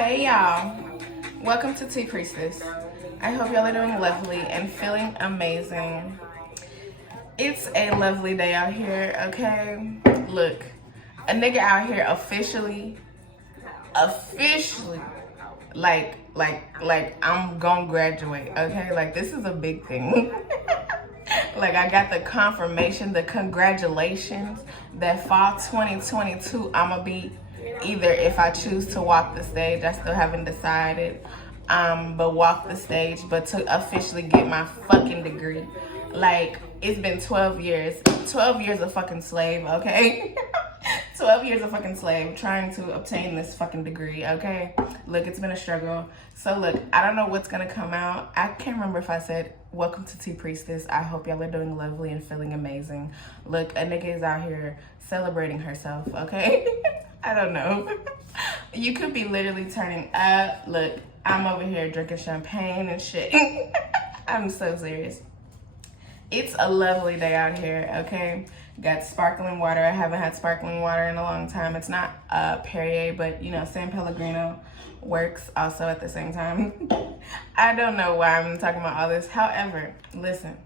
Hey y'all, welcome to Tea Priestess. I hope y'all are doing lovely and feeling amazing. It's a lovely day out here, okay? Look, a nigga out here officially, like I'm gonna graduate, okay? Like, this is a big thing. Like, I got the confirmation, the congratulations that fall 2022, I'ma be either, if I choose to walk the stage, I still haven't decided, but walk the stage, but to officially get my fucking degree. Like, it's been 12 years of fucking slave, okay? 12 years of fucking slave trying to obtain this fucking degree, okay? Look, it's been a struggle. So look, I don't know what's gonna come out. I can't remember if I said, welcome to Tea Priestess. I hope y'all are doing lovely and feeling amazing. Look, a nigga is out here celebrating herself, okay? I don't know. You could be literally turning up. Look, I'm over here drinking champagne and shit. I'm so serious. It's a lovely day out here, okay? Got sparkling water. I haven't had sparkling water in a long time. It's not Perrier, but you know, San Pellegrino works also at the same time. I don't know why I'm talking about all this. However, listen.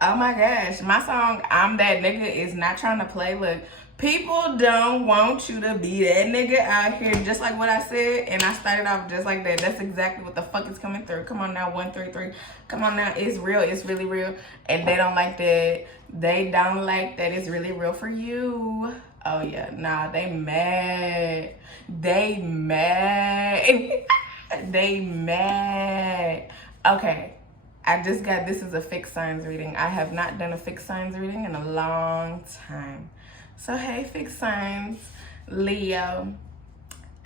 Oh my gosh, my song, I'm That Nigga, is not trying to play. Look, people don't want you to be that nigga out here, just like what I said, and I started off just like that. That's exactly what the fuck is coming through. Come on now, 133. Come on now, it's real, it's really real. And they don't like that. They don't like that it's really real for you. Oh yeah, nah, they mad. They mad. They mad. Okay, I just got, this is a fixed signs reading. I have not done a fixed signs reading in a long time. So hey, fixed signs, Leo,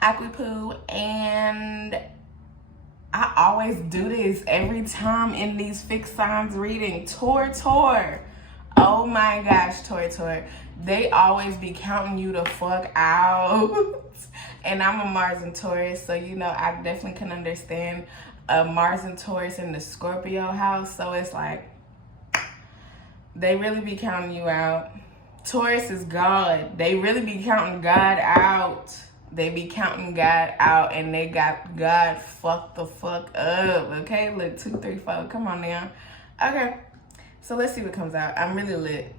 Aquapoo, and I always do this every time in these fixed signs reading. Taurus. Oh my gosh, Taurus. They always be counting you the fuck out. And I'm a Mars and Taurus, so you know, I definitely can understand Mars and Taurus in the Scorpio house. So it's like, they really be counting you out. Taurus is God. They really be counting God out. They be counting God out, and they got God fucked the fuck up. Okay, look, 2, 3, 4. Come on now. Okay, so let's see what comes out. I'm really lit.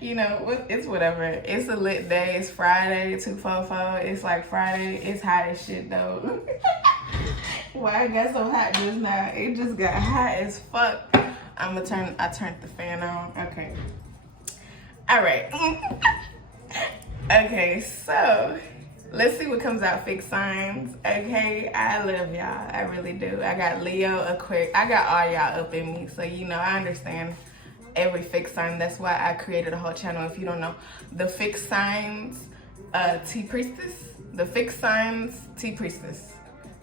You know, it's whatever. It's a lit day. It's Friday, 244. It's like Friday. It's hot as shit though. Why it got so hot just now? It just got hot as fuck. I turned the fan on. Okay. All right. Okay, so let's see what comes out, fixed signs. Okay, I love y'all. I really do. I got Leo, Aquarius. I got all y'all up in me. So, you know, I understand every fixed sign. That's why I created a whole channel. If you don't know, the fixed signs, Tea Priestess. The fixed signs, Tea Priestess.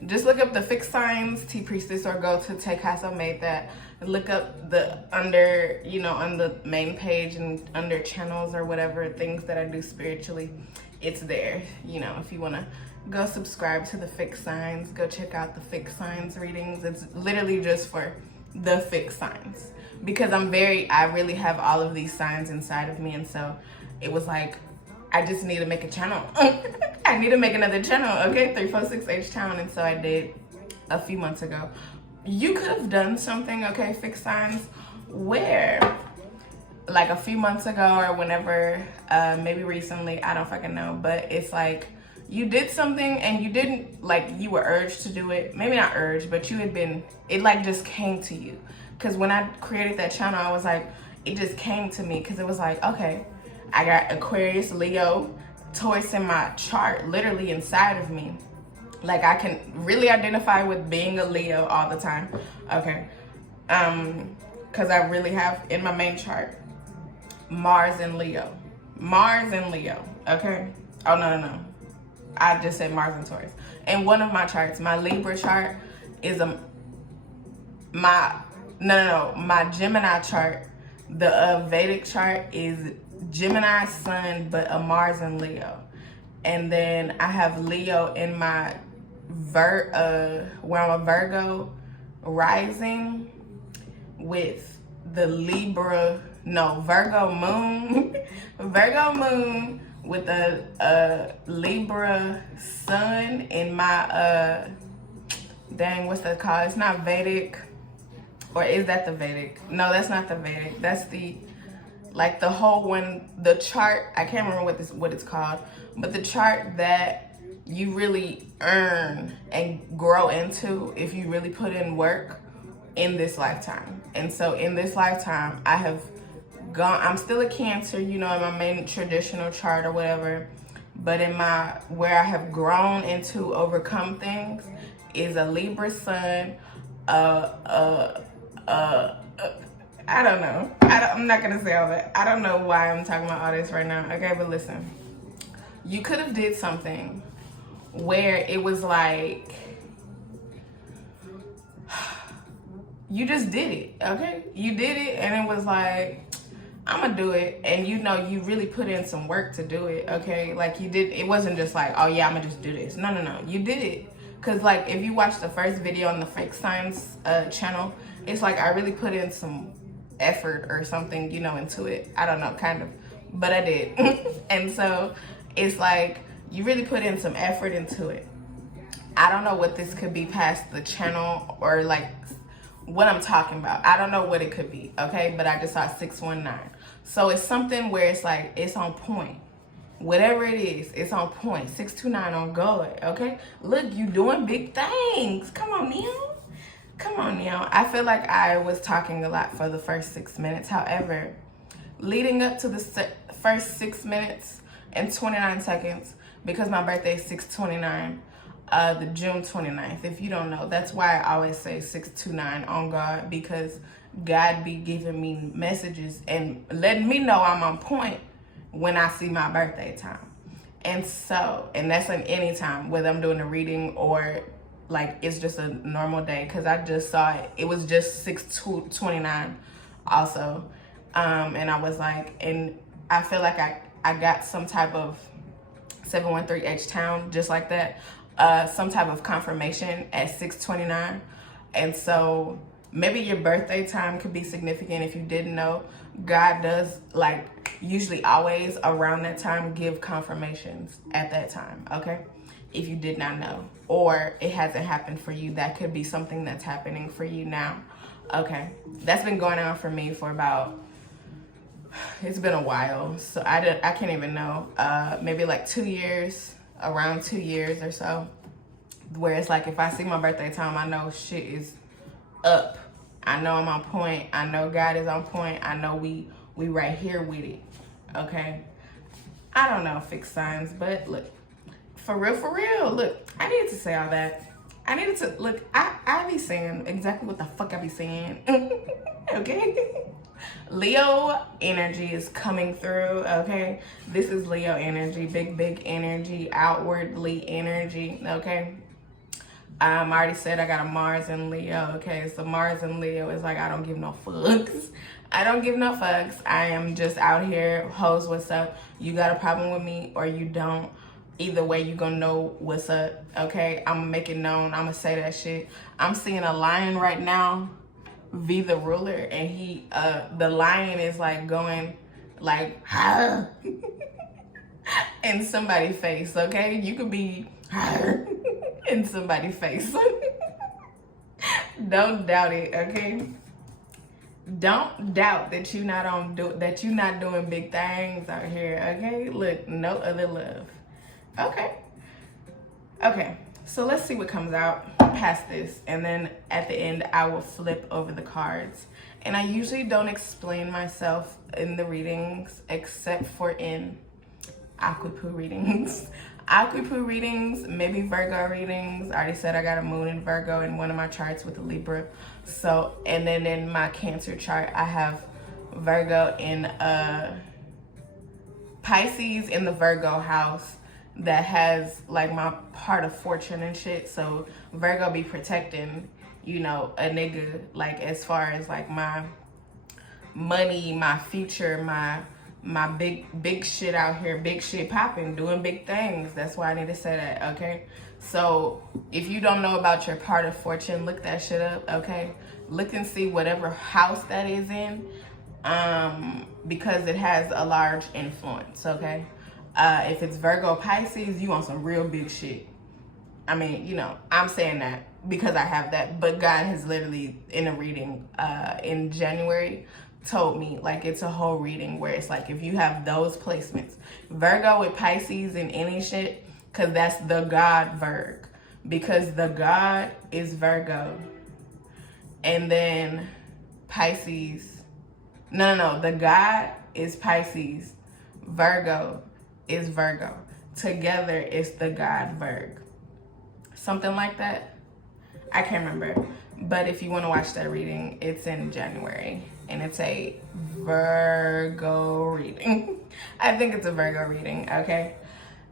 Just look up the fixed signs, Tea Priestess, or go to Taycasso made that. Look up the under, you know, on the main page and under channels or whatever, things that I do spiritually, it's there. You know, if you want to go subscribe to the fixed signs, go check out the fixed signs readings. It's literally just for the fixed signs, because I really have all of these signs inside of me. And so it was like, I just need to make a channel. I need to make another channel, okay? 346H Town. And so I did a few months ago. You could have done something, okay, fixed signs, where like a few months ago or whenever, maybe recently, I don't fucking know, but it's like you did something and you didn't, like, you were urged to do it. Maybe not urged, but you had been, it like just came to you. Because when I created that channel, I was like, it just came to me, because it was like, okay, I got Aquarius, Leo, Taurus in my chart, literally inside of me. Like, I can really identify with being a Leo all the time. Okay. Because I really have in my main chart, Mars and Leo. Mars and Leo, okay? Oh, no. I just said Mars and Taurus. And one of my charts, my Libra chart, is my Gemini chart, the Vedic chart is Gemini Sun, but a Mars and Leo. And then I have Leo in my where I'm a Virgo rising with the Virgo moon, Virgo moon with a Libra sun in my dang, what's that called? It's not Vedic, or is that the Vedic? No, that's not the Vedic. That's the, like, the whole one, the chart. I can't remember what it's called, but the chart that you really earn and grow into if you really put in work in this lifetime. And so in this lifetime, I have gone, I'm still a Cancer, you know, in my main traditional chart or whatever, but in my, where I have grown into overcome things is a Libra sun, I don't know. I'm not gonna say all that. I don't know why I'm talking about all this right now. Okay, but listen, you could have did something where it was like, you just did it, okay? You did it and it was like, I'm gonna do it. And you know, you really put in some work to do it, okay? Like you did, it wasn't just like, oh yeah, I'm gonna just do this. No, no, no, you did it. Cause like, if you watch the first video on the Fake Signs channel, it's like, I really put in some effort or something, you know, into it. I don't know, kind of, but I did. And so it's like, you really put in some effort into it. I don't know what this could be past the channel or like what I'm talking about. I don't know what it could be, okay? But I just saw 619. So it's something where it's like, it's on point. Whatever it is, it's on point. 629 on God, okay? Look, you doing big things. Come on, Neil. Come on, Neil. I feel like I was talking a lot for the first 6 minutes. However, leading up to the first 6 minutes and 29 seconds, because my birthday is 6/29, the June 29th. If you don't know, that's why I always say 629 on God, because God be giving me messages and letting me know I'm on point when I see my birthday time. And so, and that's in any time, whether I'm doing a reading or like it's just a normal day, because I just saw it. It was just 6/29 also. And I was like, and I feel like I got some type of 713 H-Town, just like that. Some type of confirmation at 6/29. And so maybe your birthday time could be significant if you didn't know. God does, like, usually always around that time give confirmations at that time, okay? If you did not know, or it hasn't happened for you, that could be something that's happening for you now, okay? That's been going on for me for about, it's been a while, so I can't even know, maybe like 2 years, around 2 years or so, where it's like, if I see my birthday time, I know shit is up. I know I'm on point. I know God is on point. I know we right here with it, okay? I don't know fixed signs, but look, for real, look, I needed to say all that. I needed to, look, I be saying exactly what the fuck I be saying, okay? Leo energy is coming through, okay? This is Leo energy, big energy, outwardly energy, okay? I already said I got a Mars in Leo, okay? So Mars in Leo is like, I don't give no fucks. I don't give no fucks. I am just out here, hoes, what's up? You got a problem with me or you don't. Either way, you gonna know what's up, okay? I'm gonna make it known. I'm gonna say that shit. I'm seeing a lion right now, V the ruler, and he, the lion is like going like, ha, in somebody's face, okay? You could be in somebody's face. Don't doubt it, okay? Don't doubt that you're not doing big things out here, okay? Look, no other love. Okay, so let's see what comes out past this, and then at the end I will flip over the cards. And I usually don't explain myself in the readings except for in AYYYEE readings. AYYYYE readings, maybe Virgo readings. I already said I got a moon in Virgo in one of my charts with a Libra. So, and then in my Cancer chart, I have Virgo in Pisces in the Virgo house that has like my part of fortune and shit. So Virgo be protecting, you know, a nigga, like as far as like my money, my future, my big shit out here, big shit popping, doing big things. That's why I need to say that, okay? So if you don't know about your part of fortune, look that shit up, okay? Look and see whatever house that is in, because it has a large influence, okay? If it's Virgo Pisces, you want some real big shit. I mean, you know, I'm saying that because I have that, but God has literally in a reading in January told me, like, it's a whole reading where it's like, if you have those placements, Virgo with Pisces and any shit, because that's the God Virg, because the God is Virgo, and then Pisces, no, the God is Pisces, Virgo is Virgo. Together, it's the God Virg. Something like that. I can't remember. But if you want to watch that reading, it's in January. And it's a Virgo reading. I think it's a Virgo reading, okay?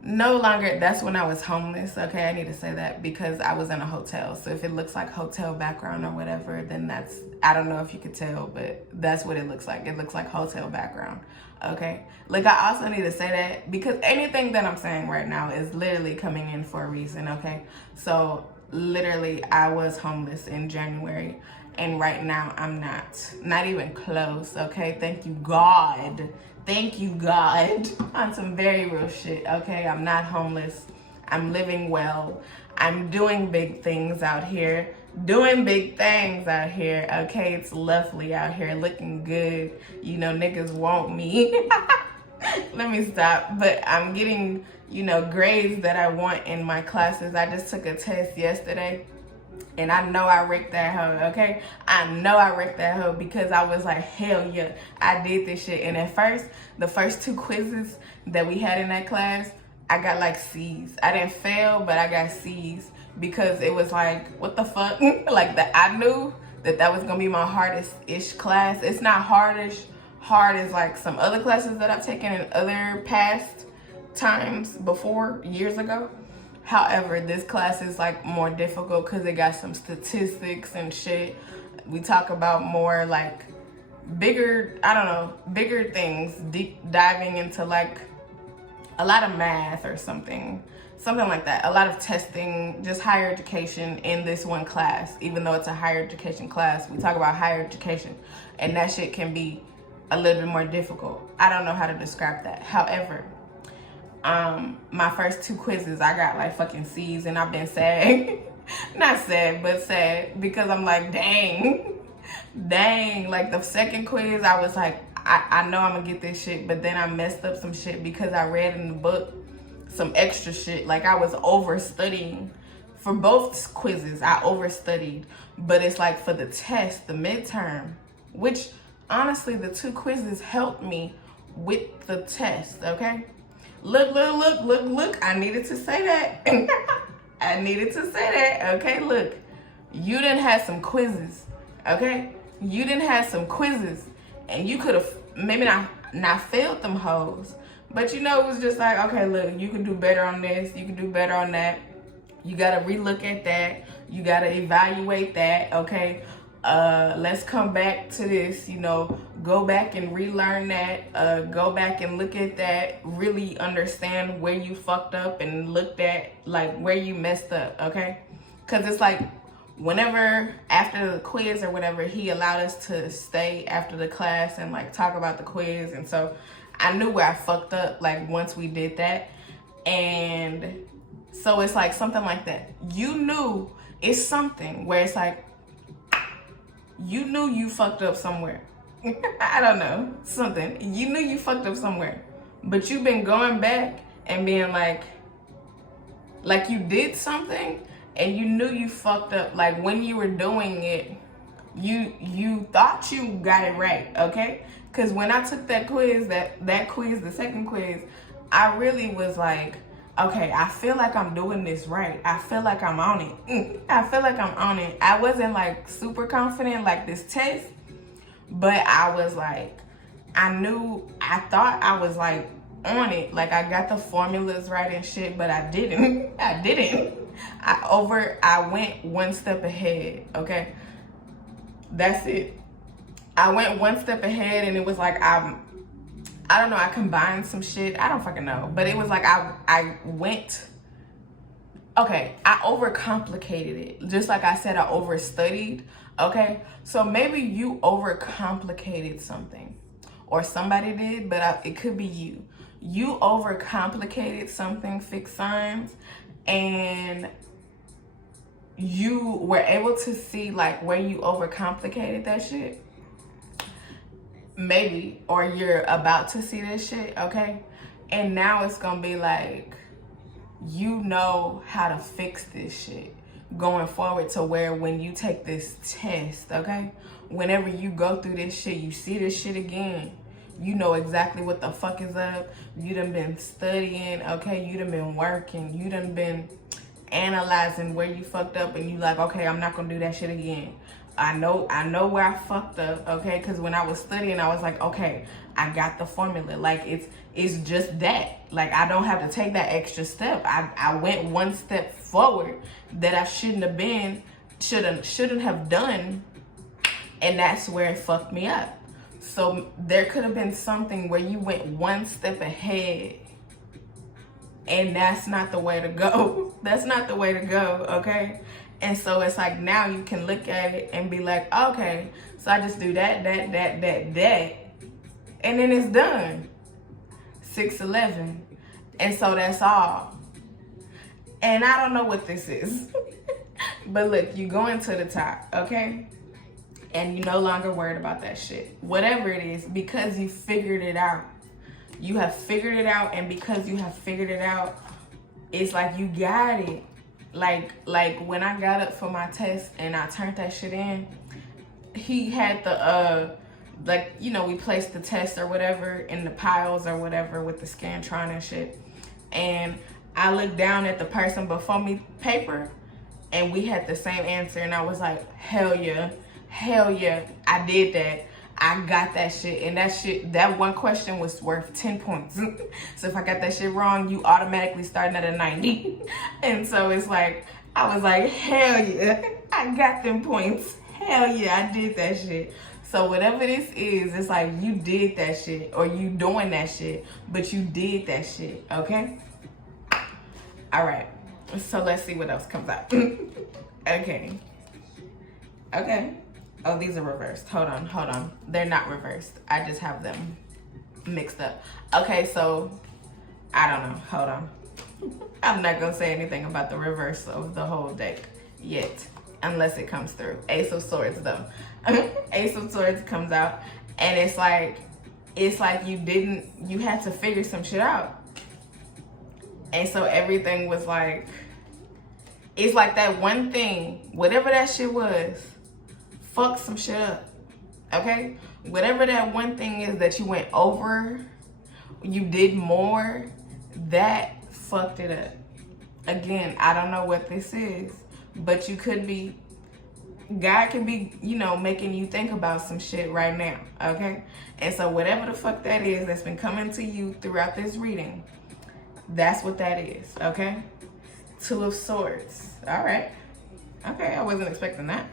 No longer, that's when I was homeless, okay? I need to say that because I was in a hotel. So if it looks like hotel background or whatever, then that's, I don't know if you could tell, but that's what it looks like. It looks like hotel background, okay? Like, I also need to say that because anything that I'm saying right now is literally coming in for a reason, okay? So literally, I was homeless in January, and right now I'm not even close, okay? Thank you, God. Thank you, God, on some very real shit, okay? I'm not homeless. I'm living well. I'm doing big things out here. Doing big things out here, okay? It's lovely out here, looking good. You know, niggas want me. Let me stop. But I'm getting, you know, grades that I want in my classes. I just took a test yesterday. And I know I wrecked that hoe, okay? I know I wrecked that hoe because I was like, hell yeah, I did this shit. And at first, the first 2 quizzes that we had in that class, I got like C's. I didn't fail, but I got C's because it was like, what the fuck? Like, I knew that was gonna be my hardest-ish class. It's not hard as like some other classes that I've taken in other past times before, years ago. However, this class is like more difficult because it got some statistics and shit. We talk about more like bigger, I don't know, bigger things, deep diving into like a lot of math or something like that. A lot of testing, just higher education in this one class. Even though it's a higher education class, we talk about higher education, and that shit can be a little bit more difficult. I don't know how to describe that. However, my first 2 quizzes, I got like fucking C's, and I've been sad. Not sad, but sad because I'm like, dang. Like the second quiz, I was like, I know I'm gonna get this shit, but then I messed up some shit because I read in the book some extra shit. Like, I was overstudying for both quizzes. I overstudied, but it's like for the test, the midterm, which honestly, the 2 quizzes helped me with the test, okay? Look, I needed to say that. I needed to say that, okay? Look, you done had some quizzes, okay? You done had some quizzes, and you could have maybe not failed them hoes, but you know, it was just like, okay, look, you can do better on this, you can do better on that. You gotta relook at that. You gotta evaluate that, okay? Let's come back to this, you know, go back and relearn that, go back and look at that, really understand where you fucked up and looked at like where you messed up, okay? Because it's like whenever after the quiz or whatever, he allowed us to stay after the class and like talk about the quiz, and so I knew where I fucked up like once we did that. And so it's like something like that. You knew it's something where it's like, you knew you fucked up somewhere. I don't know, something. You knew you fucked up somewhere, but you've been going back and being like you did something and you knew you fucked up. Like when you were doing it, you thought you got it right, okay? Because when I took that quiz, that quiz, the second quiz, I really was like, okay, I feel like I'm doing this right. I feel like I'm on it. I feel like I'm on it. I wasn't like super confident like this test, but I was like, I thought I was like on it. Like I got the formulas right and shit, but I didn't. I went one step ahead, okay? That's it. I went one step ahead, and it was like, I don't know, I combined some shit. I don't fucking know. But it was like I overcomplicated it. Just like I said, I overstudied, okay? So maybe you overcomplicated something. Or somebody did, but it could be you. you overcomplicated something, fixed signs, and you were able to see like where you overcomplicated that shit. Maybe, or you're about to see this shit, okay? And now it's gonna be like, you know how to fix this shit going forward, to where when you take this test, okay, whenever you go through this shit, you see this shit again, you know exactly what the fuck is up. You done been studying, okay, you done been working, you done been analyzing where you fucked up, and you like, okay, I'm not gonna do that shit again. I know where I fucked up, okay? Because when I was studying, I was like, okay, I got the formula. Like, it's just that. Like, I don't have to take that extra step. I went one step forward that I shouldn't have done, and that's where it fucked me up. So there could have been something where you went one step ahead, and that's not the way to go. That's not the way to go, okay? And so it's like, now you can look at it and be like, okay, so I just do that, and then it's done. 6-11. And so that's all. And I don't know what this is. But look, you going to the top, okay? And you're no longer worried about that shit. Whatever it is, because you figured it out. You have figured it out, and because you have figured it out, it's like you got it. Like when I got up for my test and I turned that shit in, he had the like, you know, we placed the test or whatever in the piles or whatever with the Scantron and shit. And I looked down at the person before me paper, and we had the same answer, and I was like, hell yeah, I did that. I got that shit, and that one question was worth 10 points. So if I got that shit wrong, you automatically starting at a 90. And so it's like, I was like, hell yeah, I got them points. Hell yeah, I did that shit. So whatever this is, it's like, you did that shit, or you doing that shit, but you did that shit, okay? All right, so let's see what else comes out. Okay. Oh, these are reversed. Hold on. They're not reversed. I just have them mixed up. Okay, so I don't know. Hold on. I'm not gonna say anything about the reverse of the whole deck yet, unless it comes through. Ace of Swords though. Ace of Swords comes out, and it's like you had to figure some shit out. And so everything was like, it's like that one thing, whatever that shit was, fuck some shit up, okay? Whatever that one thing is that you went over, you did more, that fucked it up. Again, I don't know what this is, but you could be, God can be, you know, making you think about some shit right now, okay? And so whatever the fuck that is that's been coming to you throughout this reading, that's what that is, okay? Two of Swords, all right. Okay, I wasn't expecting that.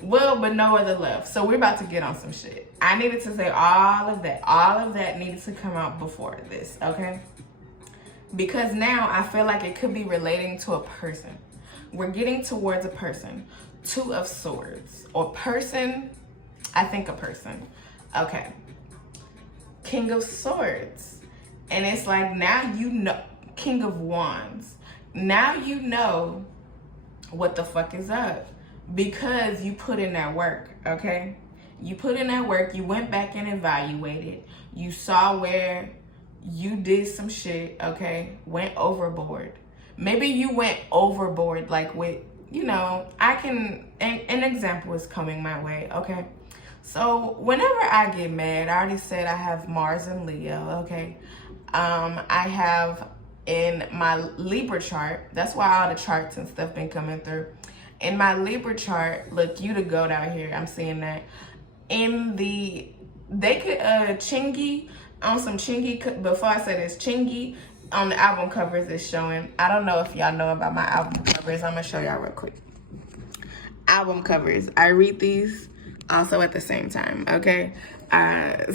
Well, but no other love. So we're about to get on some shit. I needed to say all of that needed to come out before this, okay? Because now I feel like it could be relating to a person. We're getting towards a person. Two of Swords, or person, I think a person. Okay. King of Swords. And it's like, now you know, King of Wands. Now you know what the fuck is up. Because you put in that work, okay? You put in that work, you went back and evaluated. You saw where you did some shit, okay? Went overboard. Maybe you went overboard, like with, you know, an example is coming my way, okay? So whenever I get mad, I already said I have Mars and Leo, okay? I have in my Libra chart, that's why all the charts and stuff been coming through. In my Libra chart, look, you the goat out here. I'm seeing that. They could, Chingy, on some Chingy, before I said it's Chingy, on the album covers it's showing. I don't know if y'all know about my album covers. I'm going to show y'all real quick. Album covers. I read these also at the same time, okay?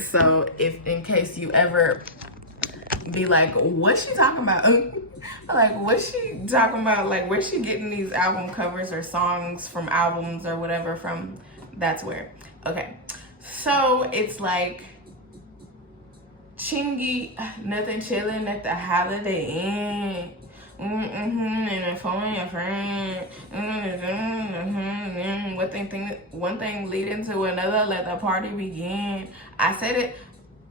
So if in case you ever be like, what's she talking about? Like, what's she talking about? Like, where's she getting these album covers or songs from albums or whatever from? That's where. Okay. So it's like Chingy, nothing chilling at the Holiday Inn. And phone your friend. One thing leading to another, let the party begin. I said it,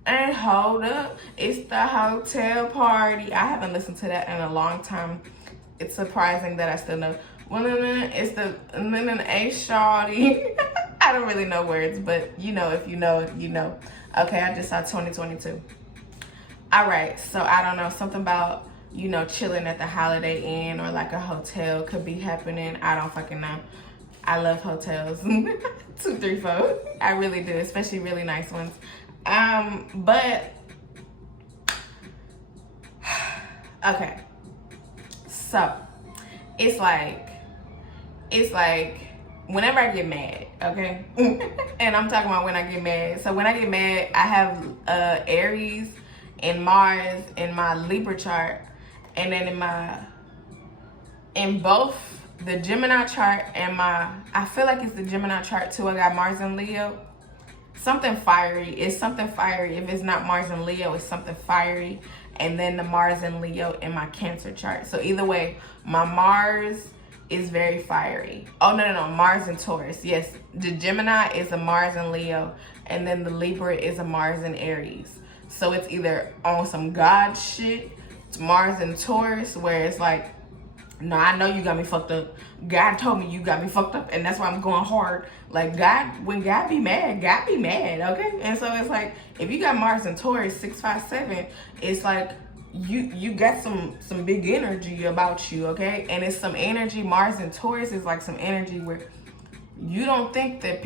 and hold up, it's the hotel party. I haven't listened to that in a long time. It's surprising that I still know. It's the A shawty. I don't really know words, but you know, if you know, you know. Okay, I just saw 2022. All right, so I don't know, something about, you know, chilling at the Holiday Inn or like a hotel could be happening. I don't fucking know. I love hotels. 2, 3, 4. I really do, especially really nice ones. But okay. So it's like whenever I get mad, okay? And I'm talking about when I get mad. So when I get mad, I have Aries and Mars in my Libra chart. And then in both the Gemini chart and I feel like it's the Gemini chart too, I got Mars and Leo. Something fiery. It's something fiery. If it's not Mars and Leo, it's something fiery. And then the Mars and Leo in my Cancer chart. So either way, my Mars is very fiery. Oh, no. Mars and Taurus. Yes, the Gemini is a Mars and Leo. And then the Libra is a Mars and Aries. So it's either on some God shit, it's Mars and Taurus, where it's like, no, I know you got me fucked up. God told me you got me fucked up, and that's why I'm going hard. Like, God, when God be mad, okay? And so it's like, if you got Mars and Taurus, 6, 5, 7, it's like you got some big energy about you, okay? And it's some energy. Mars and Taurus is like some energy where you don't think that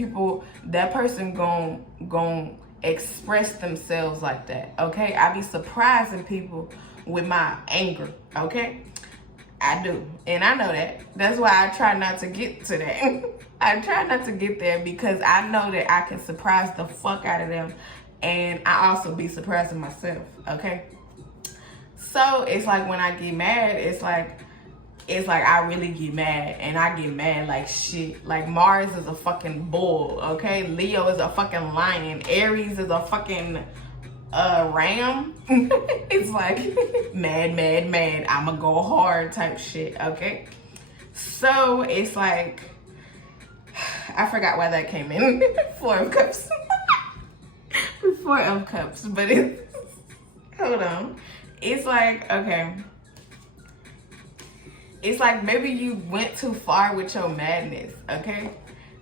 that person gon' express themselves like that, okay? I be surprising people with my anger, okay? I do, and I know that. That's why I try not to get to that. I try not to get there because I know that I can surprise the fuck out of them, and I also be surprising myself, okay? So it's like when I get mad, it's like I really get mad, and I get mad like shit. Like Mars is a fucking bull, okay? Leo is a fucking lion. Aries is a fucking ram. It's like mad, I'ma go hard type shit, okay? So it's like, I forgot why that came in. 4 of Cups. 4 of Cups, but it's, hold on. It's like, okay. It's like maybe you went too far with your madness, okay?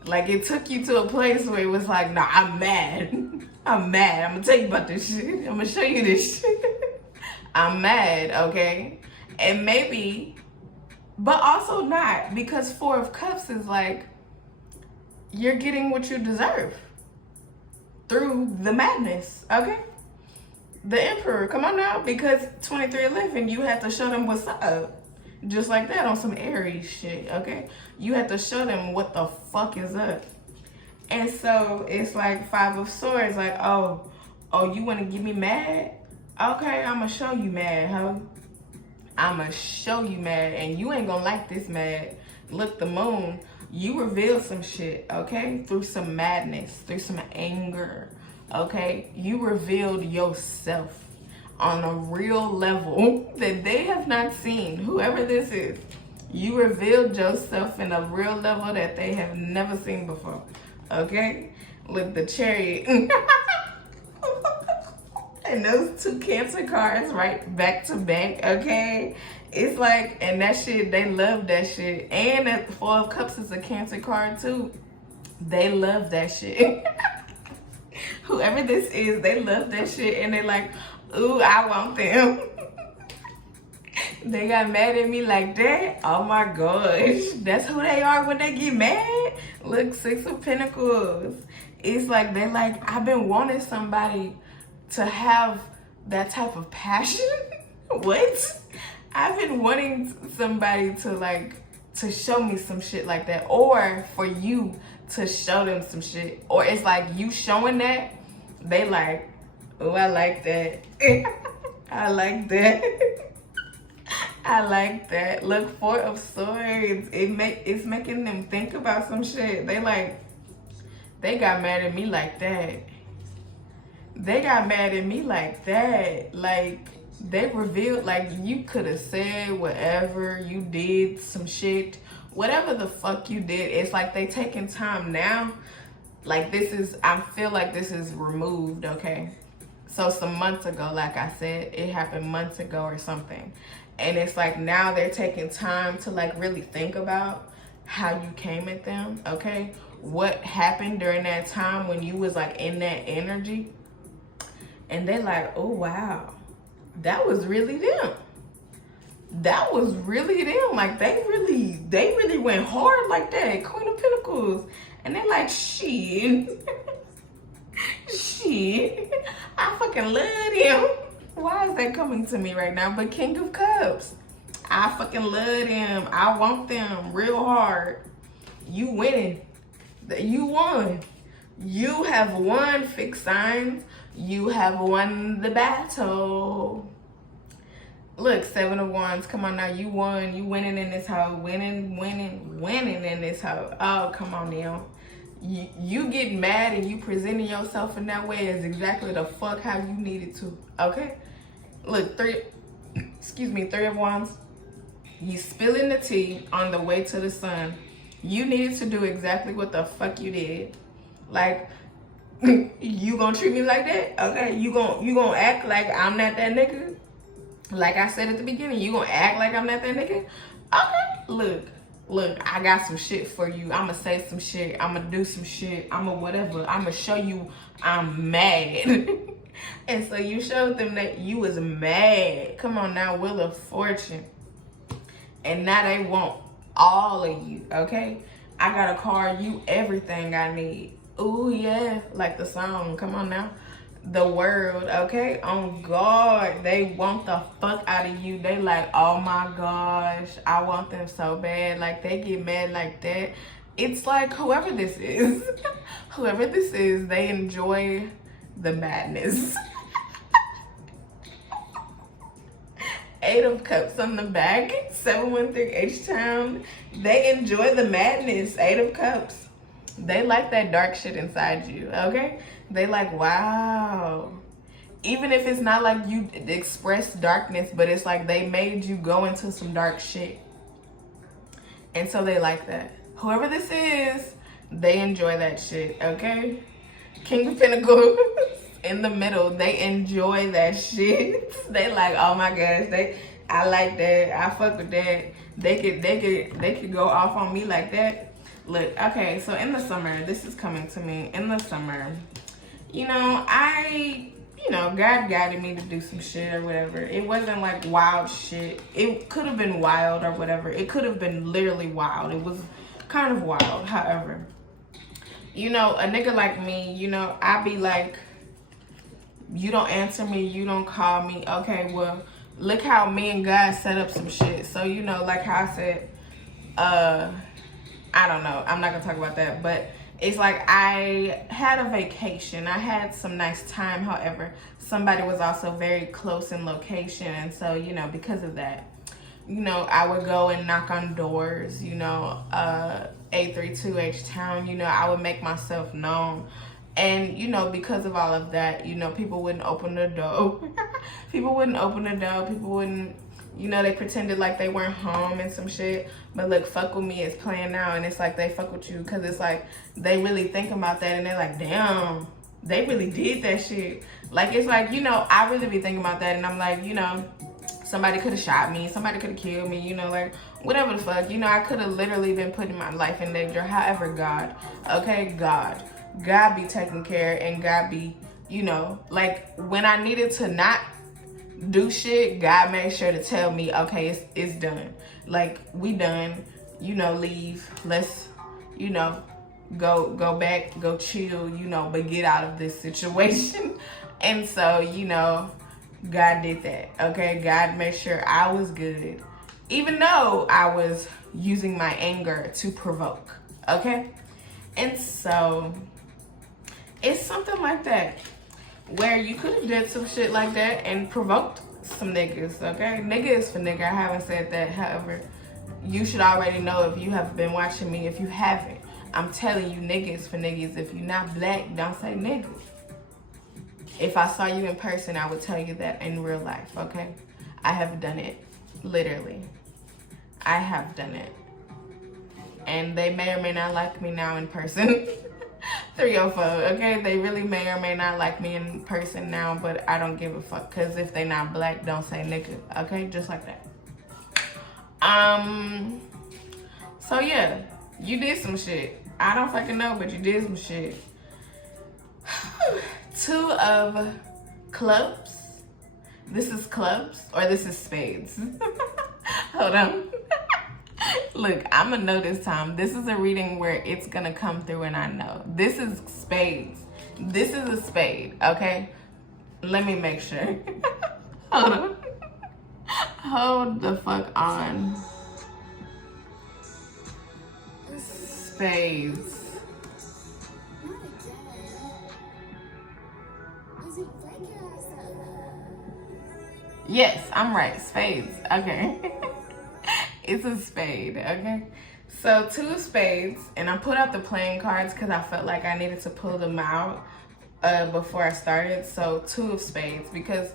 Like it took you to a place where it was like, nah, I'm mad. I'm mad. I'm gonna tell you about this shit. I'm gonna show you this shit. I'm mad, okay? And maybe, but also not, because 4 of Cups is like, you're getting what you deserve through the madness, okay? The Emperor, come on now, because 2311, you have to show them what's up. Just like that on some Aries shit, okay? You have to show them what the fuck is up. And so it's like 5 of Swords, like, oh, you want to get me mad? Okay, I'm going to show you mad, huh? I'm going to show you mad, and you ain't going to like this mad. Look, the Moon, you revealed some shit, okay? Through some madness, through some anger, okay? You revealed yourself on a real level that they have not seen, whoever this is. You revealed yourself in a real level that they have never seen before. Okay, look, the Chariot. And those 2 Cancer cards right back to back, okay? It's like, and that shit, they love that shit. And that 4 of Cups is a Cancer card too. They love that shit. Whoever this is, they love that shit, and they're like, ooh, I want them. They got mad at me like that. Oh my gosh. That's who they are when they get mad. Look, 6 of Pentacles. It's like, they're like, I've been wanting somebody to have that type of passion. What? I've been wanting somebody to show me some shit like that. Or for you to show them some shit. Or it's like you showing that, they like, oh, I like that. I like that. I like that. Look, 4 of Swords. It's making them think about some shit. They got mad at me like that. they got mad at me like that. Like, they revealed, like, you could have said whatever, you did some shit, whatever the fuck you did. It's like they taking time now. Like, this is, I feel like this is removed, okay? So some months ago, like I said, it happened months ago or something. And it's like now they're taking time to like really think about how you came at them, okay? What happened during that time when you was like in that energy. And they're like, oh wow, that was really them. That was really them. Like they really went hard like that. Queen of Pentacles. And they're like, shit. Shit. I fucking love them. Why is that coming to me right now? But King of Cups. I fucking love them. I want them real hard. You winning. You won. You have won, fixed signs. You have won the battle. Look, 7 of Wands. Come on now. You won. You winning in this hoe. Winning in this hoe. Oh, come on now. You get mad and you presenting yourself in that way is exactly the fuck how you needed to. Okay? Look, 3 of Wands. You spilling the tea on the way to the sun. You needed to do exactly what the fuck you did. Like, you gonna treat me like that? Okay, you gonna act like I'm not that nigga? Like I said at the beginning, you gonna act like I'm not that nigga? Okay, look, I got some shit for you. I'ma say some shit. I'ma do some shit. I'ma whatever. I'ma show you I'm mad. And so you showed them that you was mad. Come on now, Wheel of Fortune. And now they want all of you, okay? I got a card, you everything I need. Ooh, yeah, like the song, come on now. The world, okay? On God, they want the fuck out of you. They like, oh my gosh, I want them so bad. Like, they get mad like that. It's like, whoever this is, they enjoy the madness. 8 of Cups on the back, 713 H-Town. They enjoy the madness, 8 of Cups. They like that dark shit inside you, okay? They like, wow. Even if it's not like you express darkness, but it's like they made you go into some dark shit. And so they like that. Whoever this is, they enjoy that shit, okay? King of Pentacles in the middle, they enjoy that shit. They like, oh my gosh, I like that. I fuck with that. They could go off on me like that. Look, okay, so in the summer, this is coming to me. In the summer, you know, God guided me to do some shit or whatever. It wasn't like wild shit. It could have been wild or whatever. It could have been literally wild. It was kind of wild, however. You know, a nigga like me, you know, I be like, you don't answer me, you don't call me. Okay, well, look how me and God set up some shit. So, you know, like how I said, I don't know. I'm not going to talk about that. But it's like I had a vacation. I had some nice time. However, somebody was also very close in location. And so, you know, because of that, you know, I would go and knock on doors, you know, 832 H-Town, you know, I would make myself known. And, you know, because of all of that, you know, people wouldn't open the door. People wouldn't open the door. People wouldn't, you know, they pretended like they weren't home and some shit. But look, fuck with me is playing now. And it's like they fuck with you because it's like they really think about that. And they're like, damn, they really did that shit. Like, it's like, you know, I really be thinking about that. And I'm like, you know, somebody could have shot me. Somebody could have killed me, you know, like, whatever the fuck. You know, I could have literally been putting my life in danger. However, God, okay, God be taking care and God be, you know, like when I needed to not do shit, God made sure to tell me, okay, it's done. Like, we done, you know, leave. Let's, you know, go back, go chill, you know, but get out of this situation. And so, you know, God did that, okay? God made sure I was good, even though I was using my anger to provoke, okay? And so, it's something like that, where you could have did some shit like that and provoked some niggas, okay? Nigga is for nigga, I haven't said that. However, you should already know if you have been watching me. If you haven't, I'm telling you, nigga is for niggas. If you're not black, don't say nigga. If I saw you in person, I would tell you that in real life, okay? I have done it, literally. I have done it. And they may or may not like me now in person. 304, okay? They really may or may not like me in person now, but I don't give a fuck. Because if they not black, don't say nigga, okay? Just like that. So yeah, you did some shit. I don't fucking know, but you did some shit. 2 of clubs. This is clubs or this is spades? Hold on. Look, I'm gonna know this time. This is a reading where it's gonna come through and I know. This is spades. This is a spade, okay? Let me make sure. Hold on. Hold the fuck on. Spades. Yes, I'm right. Spades. Okay. It's a spade, okay? So 2 of spades, and I put out the playing cards because I felt like I needed to pull them out before I started. So 2 of spades, because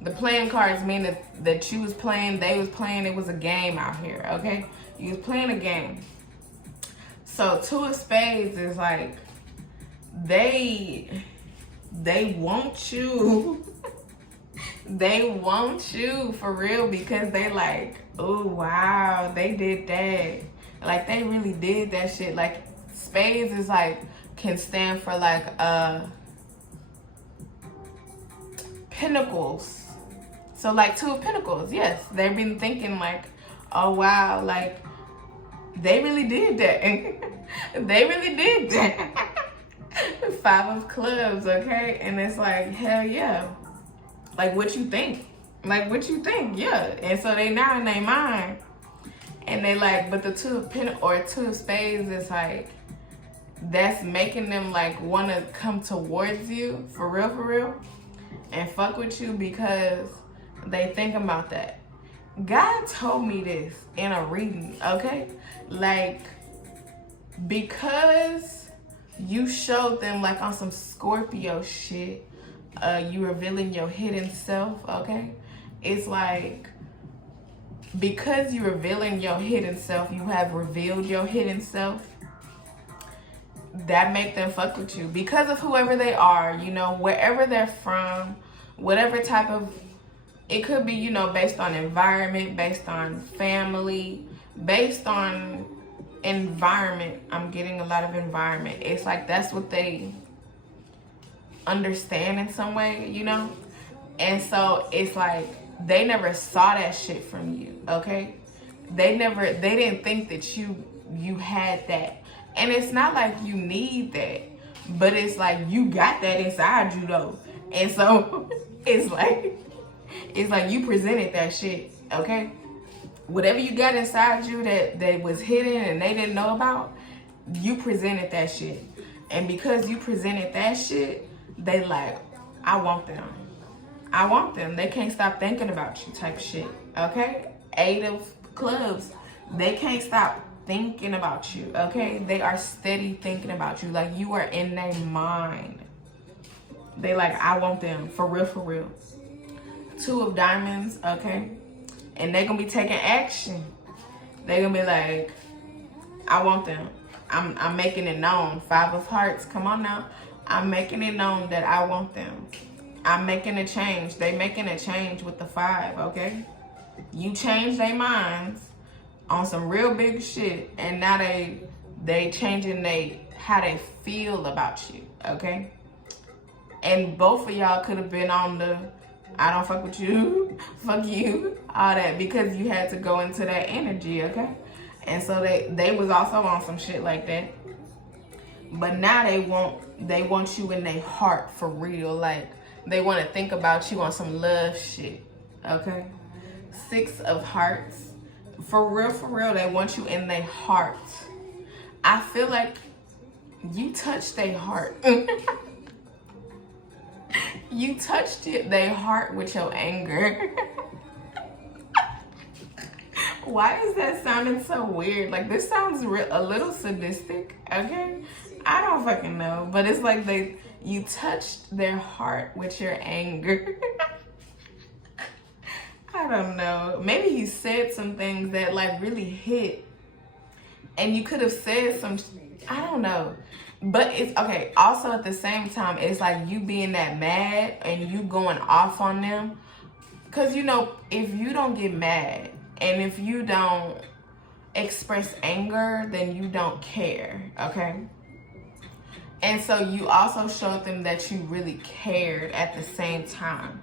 the playing cards mean that you was playing, they was playing, it was a game out here, okay? You was playing a game. So 2 of spades is like, they want you. They want you for real because they like, oh wow, they did that. Like they really did that shit. Like spades is like, can stand for like pentacles. So like 2 of pentacles, yes. They've been thinking like, oh wow, like they really did that. They really did that. 5 of clubs, okay? And it's like, hell yeah. Like what you think? Like what you think? Yeah. And so they now in their mind, and they like, but the 2 of pentacles or 2 of spades is like, that's making them like want to come towards you for real, and fuck with you because they think about that. God told me this in a reading, okay? Like because you showed them like on some Scorpio shit. You revealing your hidden self, okay? It's like, because you're revealing your hidden self, you have revealed your hidden self, that make them fuck with you. Because of whoever they are, you know, wherever they're from, whatever type of, it could be, you know, based on environment, based on family, based on environment. I'm getting a lot of environment. It's like, that's what they understand in some way, you know? And so it's like they never saw that shit from you, okay? They didn't think that you had that. And it's not like you need that, but it's like you got that inside you though. And so it's like you presented that shit, okay? Whatever you got inside you that was hidden and they didn't know about, you presented that shit. And because you presented that shit, they like, I want them. I want them. They can't stop thinking about you type shit, okay? 8 of clubs. They can't stop thinking about you, okay? They are steady thinking about you. Like you are in their mind. They like, I want them. For real. 2 of diamonds, okay? And they gonna be taking action. They gonna be like, I want them. I'm making it known. 5 of hearts, come on now. I'm making it known that I want them. I'm making a change. They making a change with the 5, okay? You change their minds on some real big shit, and now they changing how they feel about you, okay? And both of y'all could have been on the, I don't fuck with you, fuck you, all that, because you had to go into that energy, okay? And so they was also on some shit like that. But now they want you in their heart for real. Like they want to think about you on some love shit, okay? 6 of hearts. For real, they want you in their heart. I feel like you touched their heart. You touched their heart with your anger. Why is that sounding so weird? Like this sounds a little sadistic, okay? I don't fucking know, but it's like You touched their heart with your anger. I don't know. Maybe you said some things that like really hit. And you could have said some, I don't know. But it's okay. Also at the same time, it's like you being that mad and you going off on them. Because, you know, if you don't get mad and if you don't express anger, then you don't care, okay? And so you also showed them that you really cared at the same time.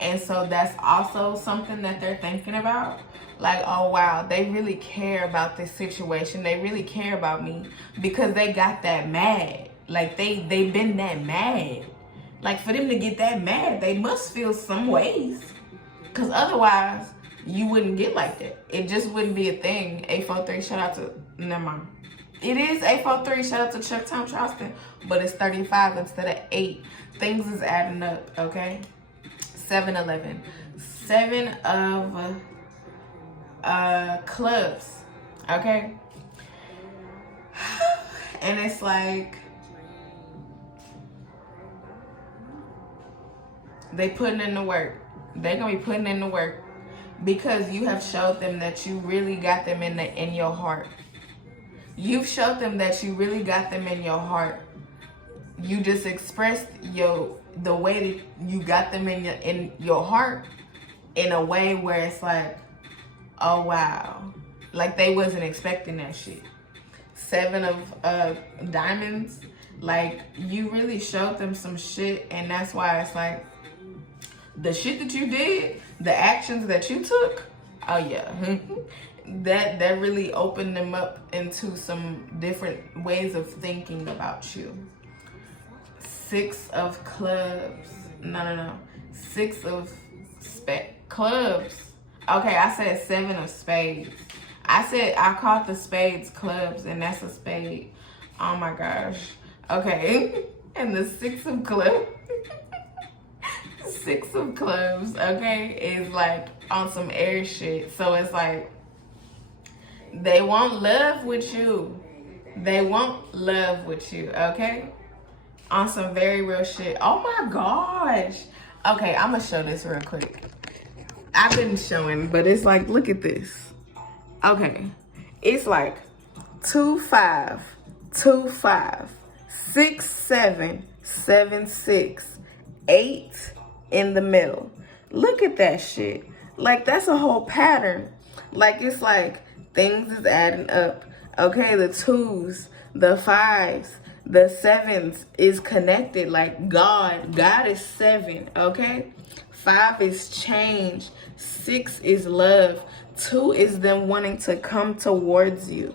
And so that's also something that they're thinking about. Like, oh, wow, they really care about this situation. They really care about me because they got that mad. Like, they've been that mad. Like, for them to get that mad, they must feel some ways. Because otherwise, you wouldn't get like that. It just wouldn't be a thing. 843, shout out to, never mind. It is 843, shout out to Chuck Tom Charleston, but it's 35 instead of 8. Things is adding up, okay? 7-11. 7 of clubs, okay? And it's like, they putting in the work. They're gonna be putting in the work because you have showed them that you really got them in your heart. You've showed them that you really got them in your heart. You just expressed the way that you got them in your heart in a way where it's like, oh wow, like they wasn't expecting that shit. 7 of diamonds, like you really showed them some shit, and that's why it's like the shit that you did, the actions that you took, oh yeah. that really opened them up into some different ways of thinking about you. 6 of clubs. No. 6 of clubs. Okay, I said 7 of spades. I called the spades clubs, and that's a spade. Oh my gosh. Okay. And the 6 of clubs. 6 of clubs, okay, is like on some air shit. So it's like, they want love with you. They want love with you, okay? On some very real shit. Oh my gosh. Okay, I'm gonna show this real quick. I've been showing, but it's like, look at this. Okay, it's like 2 5 2 5 6 7 7 6 8 in the middle. Look at that shit. Like, that's a whole pattern. Like, it's like things is adding up. Okay, the 2s, the 5s, the 7s is connected. Like God is 7, okay? 5 is change. 6 is love. 2 is them wanting to come towards you.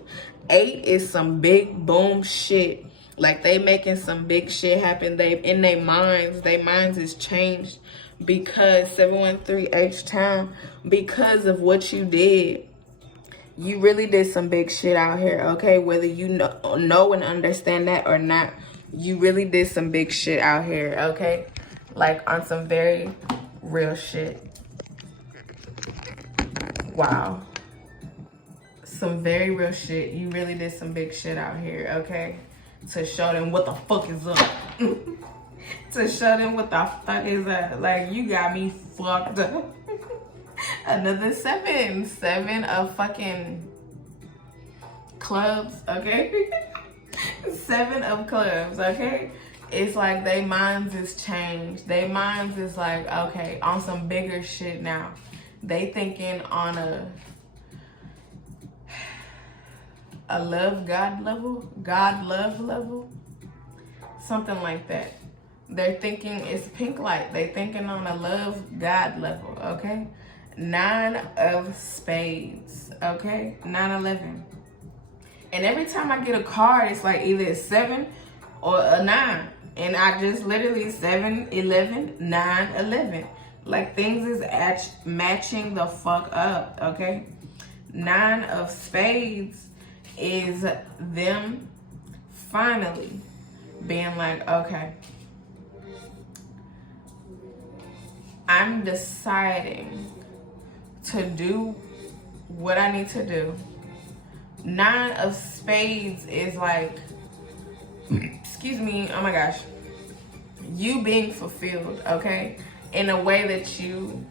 8 is some big boom shit. Like, they making some big shit happen. They in their minds is changed because 713 H-Town, because of what you did. You really did some big shit out here, okay? Whether you know and understand that or not, you really did some big shit out here, okay? Like, on some very real shit. Wow. Some very real shit. You really did some big shit out here, okay? To show them what the fuck is up. To show them what the fuck is up. Like, you got me fucked up. Another 7. 7 of fucking clubs, okay? 7 of clubs, okay? It's like they minds is changed. They minds is like, okay, on some bigger shit now. They thinking on a love God level, God love level, something like that. They're thinking it's pink light. They thinking on a love God level, okay? 9 of spades, okay? 9-11. And every time I get a card, it's like either a 7 or a 9. And I just literally 7, 11, 9, 11. Like, things is matching the fuck up, okay? 9 of spades is them finally being like, okay, I'm deciding to do what I need to do. 9 of spades is like, excuse me, oh my gosh. you being fulfilled, okay, in a way that you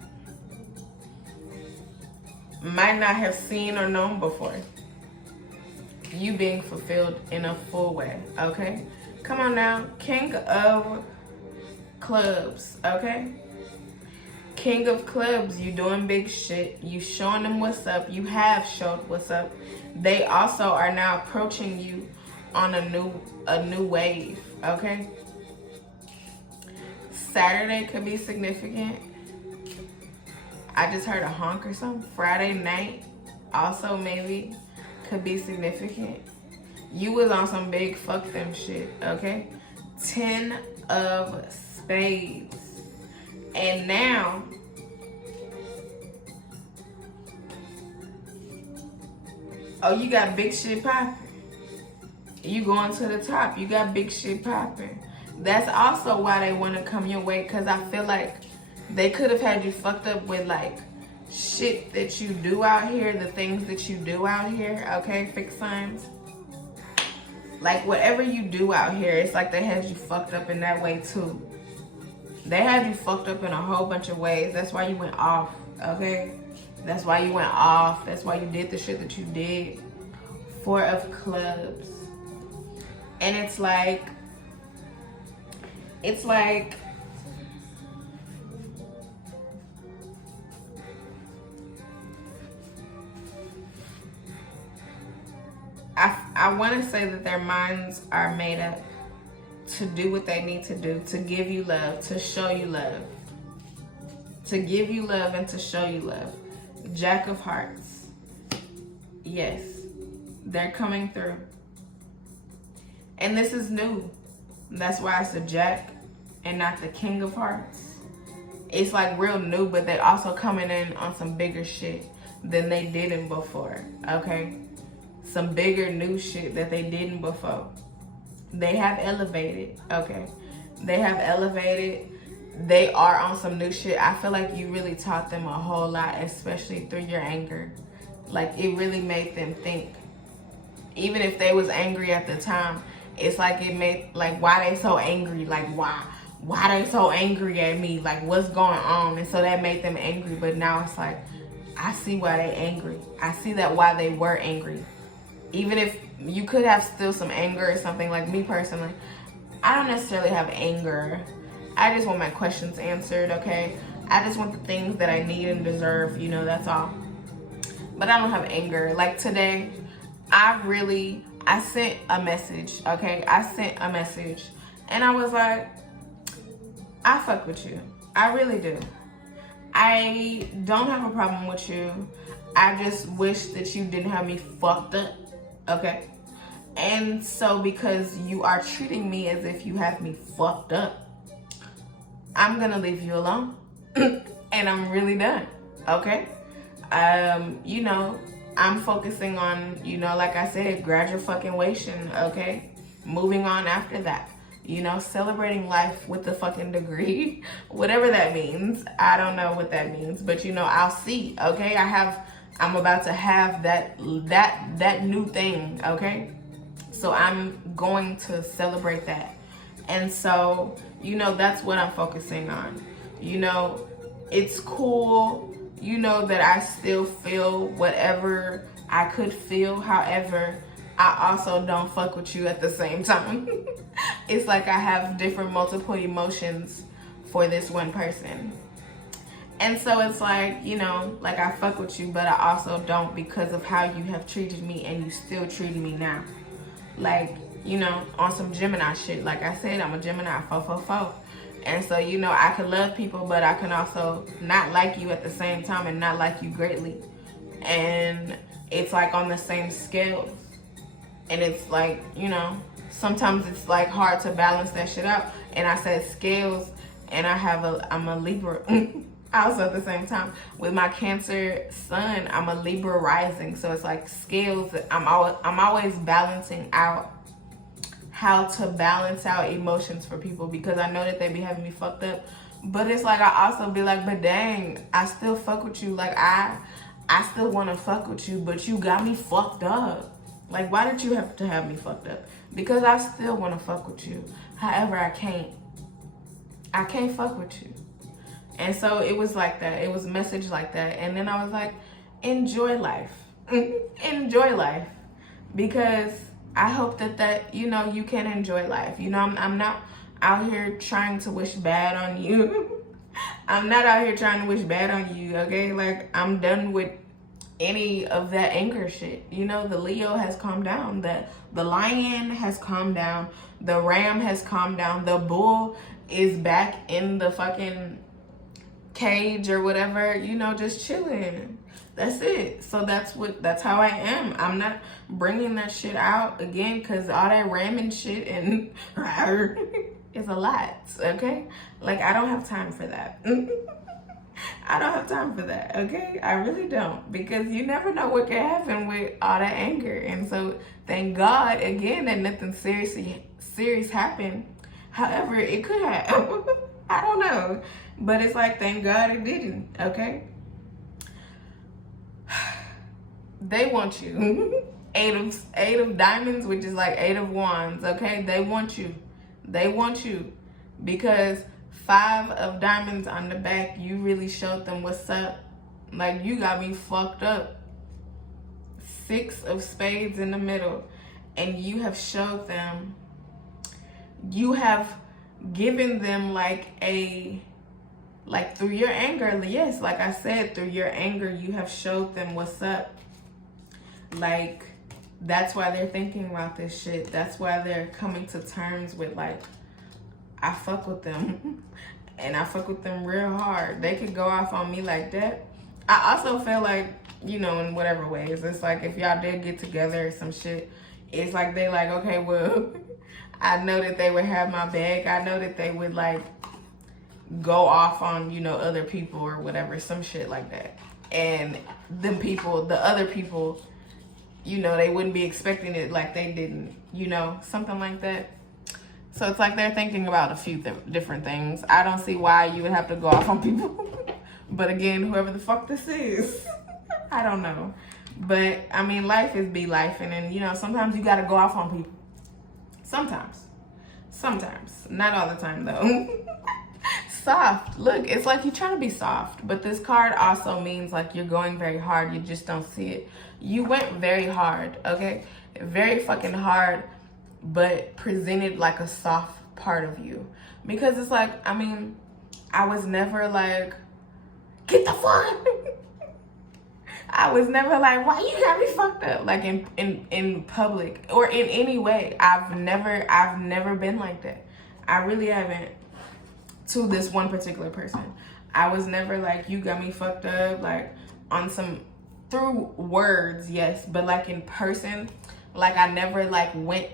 might not have seen or known before. You being fulfilled in a full way, okay? Come on now, King of Clubs, okay? King of Clubs, you doing big shit. You showing them what's up. You have showed what's up. They also are now approaching you on a new wave, okay? Saturday could be significant. I just heard a honk or something. Friday night also maybe could be significant. You was on some big fuck them shit, okay? 10 of Spades. And now, oh, you got big shit popping. You going to the top. You got big shit popping. That's also why they want to come your way, because I feel like they could have had you fucked up with like shit that you do out here, the things that you do out here, okay, fixed signs. Like whatever you do out here, it's like they had you fucked up in that way too. They had you fucked up in a whole bunch of ways. That's why you went off, okay? That's why you went off. That's why you did the shit that you did. 4 of Clubs. And it's like I want to say that their minds are made up to do what they need to do, to give you love, to show you love. To give you love and to show you love. Jack of Hearts. Yes, they're coming through. And this is new. That's why it's a Jack and not the King of Hearts. It's like real new, but they also coming in on some bigger shit than they didn't before, okay? Some bigger new shit that they didn't before. They have elevated, okay? They have elevated. They are on some new shit. I feel like you really taught them a whole lot, especially through your anger. Like it really made them think. Even if they was angry at the time, it's like it made, like, why they so angry? Like, why they so angry at me? Like, what's going on? And so that made them angry. But now it's like, I see why they angry. I see that why they were angry. Even if you could have still some anger or something, like me personally, I don't necessarily have anger. I just want my questions answered, okay? I just want the things that I need and deserve, you know, that's all. But I don't have anger. Like today, I sent a message, okay? I sent a message and I was like, I fuck with you. I really do. I don't have a problem with you. I just wish that you didn't have me fucked up, okay? And so because you are treating me as if you have me fucked up, I'm gonna leave you alone. And I'm really done, okay? You know, I'm focusing on, you know, like I said, graduation, okay? Moving on after that. You know, celebrating life with a fucking degree. Whatever that means. I don't know what that means. But, you know, I'll see, okay? I'm about to have that new thing, okay? So I'm going to celebrate that. And so, you know, that's what I'm focusing on. You know, it's cool, you know, that I still feel whatever I could feel. However, I also don't fuck with you at the same time. It's like I have different multiple emotions for this one person. And so it's like, you know, like I fuck with you, but I also don't because of how you have treated me and you still treating me now. Like, you know, on some Gemini shit. Like I said, I'm a Gemini, 444. And so, you know, I can love people, but I can also not like you at the same time and not like you greatly. And it's like on the same scale. And it's like, you know, sometimes it's like hard to balance that shit out. And I said scales, and I'm a Libra. Also at the same time, with my Cancer sun, I'm a Libra rising. So it's like scales. I'm always balancing out how to balance out emotions for people, because I know that they be having me fucked up. But it's like I also be like, but dang, I still fuck with you. Like I still want to fuck with you, but you got me fucked up. Like, why did you have to have me fucked up? Because I still want to fuck with you. However, I can't. I can't fuck with you. And so it was like that. It was messaged like that. And then I was like, enjoy life. Enjoy life. Because I hope that you know, you can enjoy life. You know, I'm not out here trying to wish bad on you. I'm not out here trying to wish bad on you, okay? Like, I'm done with any of that anger shit. You know, the Leo has calmed down. The lion has calmed down. The ram has calmed down. The bull is back in the fucking cage or whatever, you know, just chilling. That's it. So that's how I am. I'm not bringing that shit out again, because all that ramming shit and is a lot, okay? Like, I don't have time for that. I don't have time for that, okay? I really don't, because you never know what can happen with all that anger. And so thank God, again, that nothing serious happened. However, it could have. I don't know. But it's like, thank God it didn't, okay? They want you. Eight of diamonds, which is like 8 of wands, okay? They want you. They want you. Because 5 of diamonds on the back, you really showed them what's up. Like, you got me fucked up. 6 of spades in the middle. And you have showed them, you have given them like through your anger, yes, like I said, through your anger, you have showed them what's up. Like, that's why they're thinking about this shit. That's why they're coming to terms with, like, I fuck with them. And I fuck with them real hard. They could go off on me like that. I also feel like, you know, in whatever ways, it's like if y'all did get together or some shit, it's like they like, okay, well, I know that they would have my back. I know that they would, like, go off on, you know, other people or whatever, some shit like that. And the other people, you know, they wouldn't be expecting it like they didn't, you know, something like that. So it's like they're thinking about a few different things. I don't see why you would have to go off on people. But again, whoever the fuck this is, I don't know. But, I mean, life is be life. And then, you know, sometimes you got to go off on people. Sometimes. Not all the time, though. Soft. Look, it's like you're trying to be soft. But this card also means, like, you're going very hard. You just don't see it. You went very hard, okay? Very fucking hard, but presented like a soft part of you. Because it's like, I mean, I was never like, get the fuck. I was never like, why you got me fucked up? Like in public or in any way. I've never been like that. I really haven't, to this one particular person. I was never like, you got me fucked up, like on some, through words, yes, but like in person, like I never like went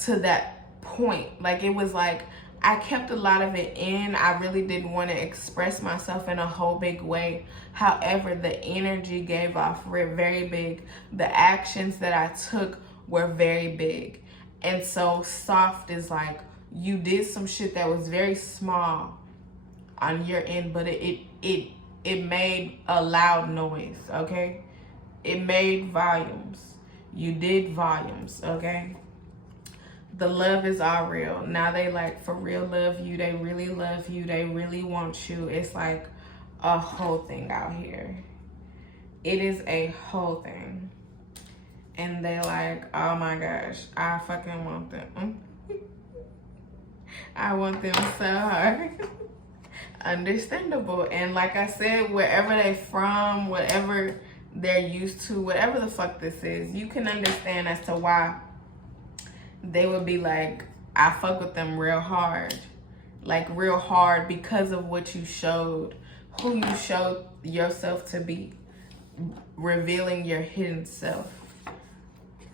to that point. Like it was like, I kept a lot of it in. I really didn't want to express myself in a whole big way. However, the energy gave off very big. The actions that I took were very big. And so soft is like, you did some shit that was very small on your end, but it made a loud noise, okay? It made volumes. You did volumes, okay? The love is all real. Now they like for real love you. They really love you. They really want you. It's like a whole thing out here. It is a whole thing. And they like, oh my gosh, I fucking want them. I want them so hard. Understandable. And like I said, wherever they from, whatever they're used to, whatever the fuck this is, you can understand as to why they would be like, I fuck with them real hard. Like real hard because of what you showed, who you showed yourself to be, revealing your hidden self.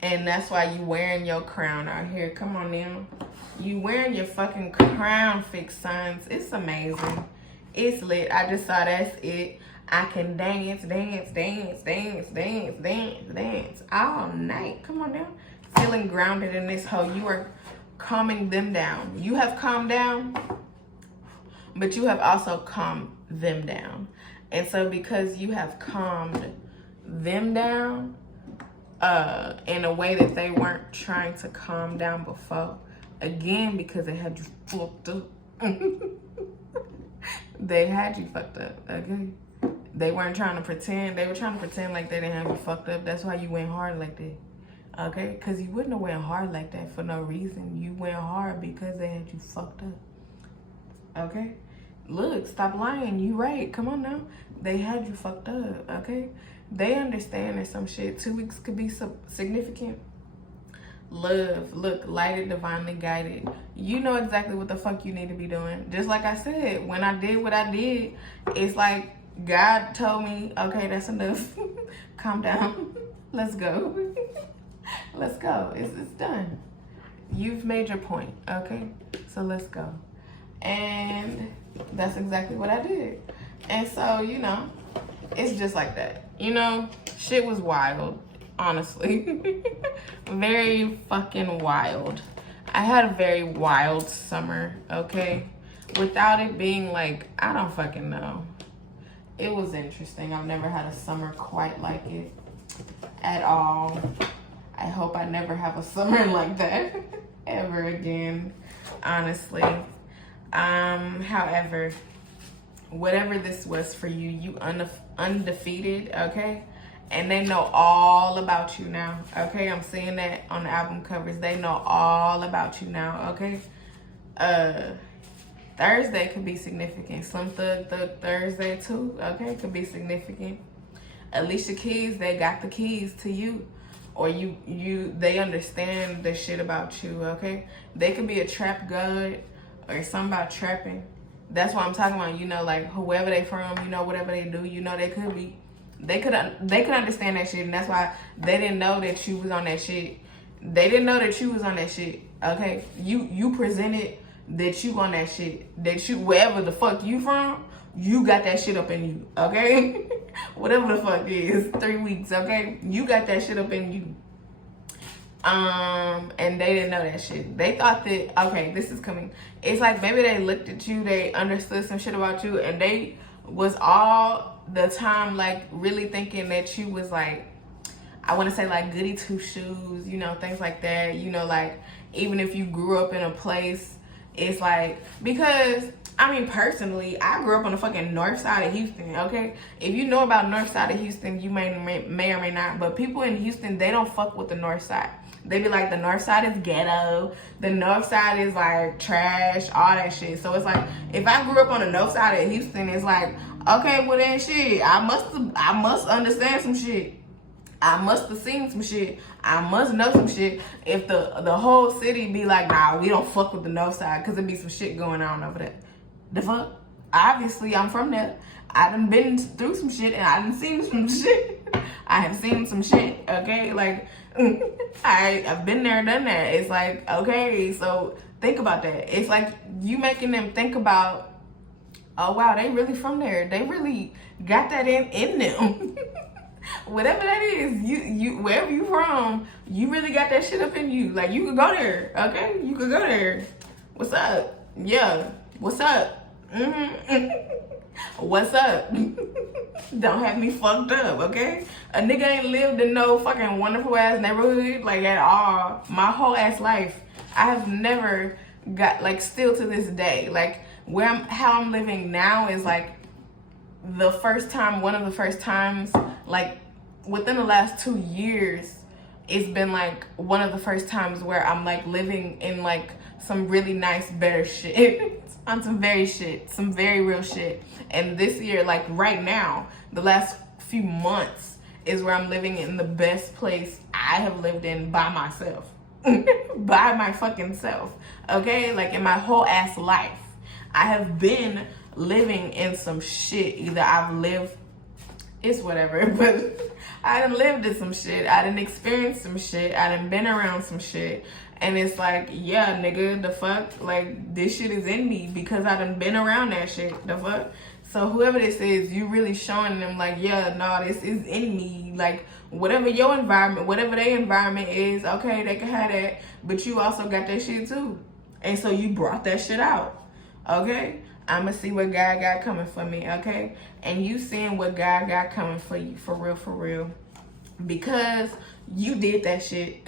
And that's why you wearing your crown out here. Come on now. You wearing your fucking crown, fixed signs. It's amazing. It's lit. I just saw that's it. I can dance all night. Come on now. Feeling grounded in this hoe. You are calming them down. You have calmed down, but you have also calmed them down. And so because you have calmed them down in a way that they weren't trying to calm down before, again, because they had you fucked up, They had you fucked up, okay? They weren't trying to pretend. They were trying to pretend like they didn't have you fucked up. That's why you went hard like that, okay? Because you wouldn't have went hard like that for no reason. You went hard because they had you fucked up, okay? Look, stop lying. You right. Come on now. They had you fucked up, okay? They understand that some shit, 2 weeks could be significant. Love, look, lighted, divinely guided. You know exactly what the fuck you need to be doing. Just like I said, when I did what I did, it's like God told me, okay, that's enough. Calm down. Let's go. Let's go. It's done. You've made your point, okay? So let's go. And that's exactly what I did. And so, you know, it's just like that. You know, shit was wild. Honestly, very fucking wild. I had a very wild summer, okay? Without it being like, I don't fucking know. It was interesting. I've never had a summer quite like it at all. I hope I never have a summer like that ever again, honestly. However, whatever this was for you, you undefeated, okay? And they know all about you now, okay? I'm seeing that on the album covers. They know all about you now, okay? Thursday could be significant. Slim Thug Thursday too, okay? Could be significant. Alicia Keys, they got the keys to you. Or they understand the shit about you, okay? They could be a trap god or something about trapping. That's what I'm talking about, you know, like whoever they from, you know, whatever they do, you know, they could be. They could understand that shit, and that's why they didn't know that you was on that shit. They didn't know that you was on that shit, okay? You presented that you on that shit. That you, wherever the fuck you from, you got that shit up in you, okay? Whatever the fuck it is, 3 weeks, okay? You got that shit up in you. And they didn't know that shit. They thought that, okay, this is coming. It's like maybe they looked at you, they understood some shit about you, and they was all the time like really thinking that you was like, I want to say like goody two shoes, you know, things like that, you know, like even if you grew up in a place, it's like, because I mean personally, I grew up on the fucking north side of Houston, okay? If you know about north side of Houston, you may or may not, but people in Houston, they don't fuck with the north side. They be like, the north side is ghetto, the north side is like trash, all that shit. So it's like, if I grew up on the north side of Houston, it's like, okay, well then shit, I must understand some shit. I must have seen some shit. I must know some shit. If the whole city be like, nah, we don't fuck with the north side, because there be some shit going on over there. The fuck? Obviously, I'm from there. I done been through some shit, and I done seen some shit. I have seen some shit, okay? Like, I've been there, done that. It's like, okay, so think about that. It's like you making them think about, oh wow, they really from there. They really got that in them. Whatever that is, you wherever you from, you really got that shit up in you. Like, you could go there, okay? You could go there. What's up? Yeah. What's up? What's up? Don't have me fucked up, okay? A nigga ain't lived in no fucking wonderful ass neighborhood like at all my whole ass life. I have never got, like, still to this day, like how I'm living now is like one of the first times, like within the last 2 years, it's been like one of the first times where I'm like living in like some really nice, better shit. On some very real shit. And this year, like right now, the last few months is where I'm living in the best place I have lived in by myself. By my fucking self, okay? Like in my whole ass life, I have been living in some shit. Either I've lived, it's whatever, but I done lived in some shit. I done experienced some shit. I done been around some shit. And it's like, yeah, nigga, the fuck? Like, this shit is in me because I done been around that shit, the fuck? So whoever this is, you really showing them like, yeah, no, this is in me. Like, whatever your environment, whatever their environment is, okay, they can have that. But you also got that shit too. And so you brought that shit out, okay? I'ma see what God got coming for me, okay? And you seeing what God got coming for you, for real. Because you did that shit.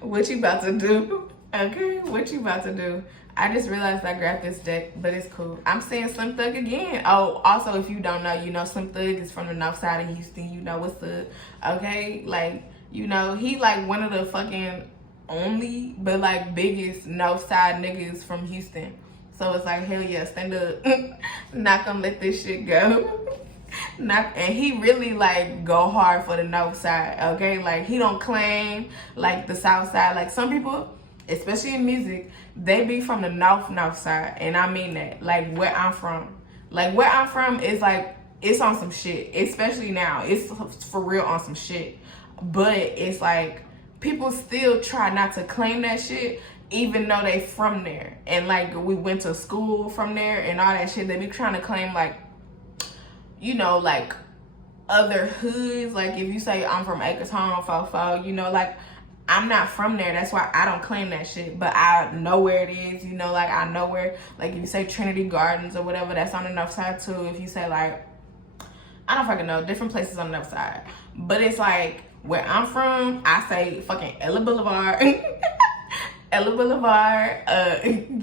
What you about to do? Okay, what you about to do? I just realized I grabbed this deck, but it's cool. I'm saying Slim Thug again. Oh, also, if you don't know, you know Slim Thug is from the north side of Houston. You know what's the, okay? Like, you know, he like one of the fucking only, but like biggest north side niggas from Houston. So it's like, hell yeah, stand up. Not gonna let this shit go. And he really like go hard for the north side, okay? Like he don't claim like the south side. Like some people, especially in music, they be from the north side, and I mean that. Like where I'm from, is like it's on some shit. Especially now, it's for real on some shit. But it's like people still try not to claim that shit, even though they from there, and like we went to school from there and all that shit. They be trying to claim like, you know, like other hoods. Like if you say I'm from Acres Home, Fofo, you know, like I'm not from there. That's why I don't claim that shit. But I know where it is, you know, like I know where, like if you say Trinity Gardens or whatever, that's on the north side too. If you say like, I don't fucking know, different places on the north side. But it's like where I'm from, I say fucking Ella Boulevard. Ella Boulevard,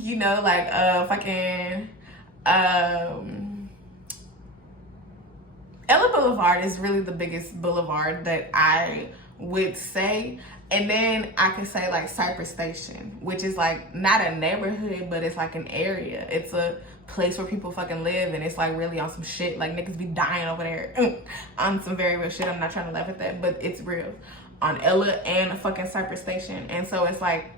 you know, like fucking Ella Boulevard is really the biggest boulevard that I would say. And then I could say like Cypress Station, which is like not a neighborhood, but it's like an area. It's a place where people fucking live, and it's like really on some shit. Like niggas be dying over there on some very real shit. I'm not trying to laugh at that, but it's real. On Ella and fucking Cypress Station. And so it's like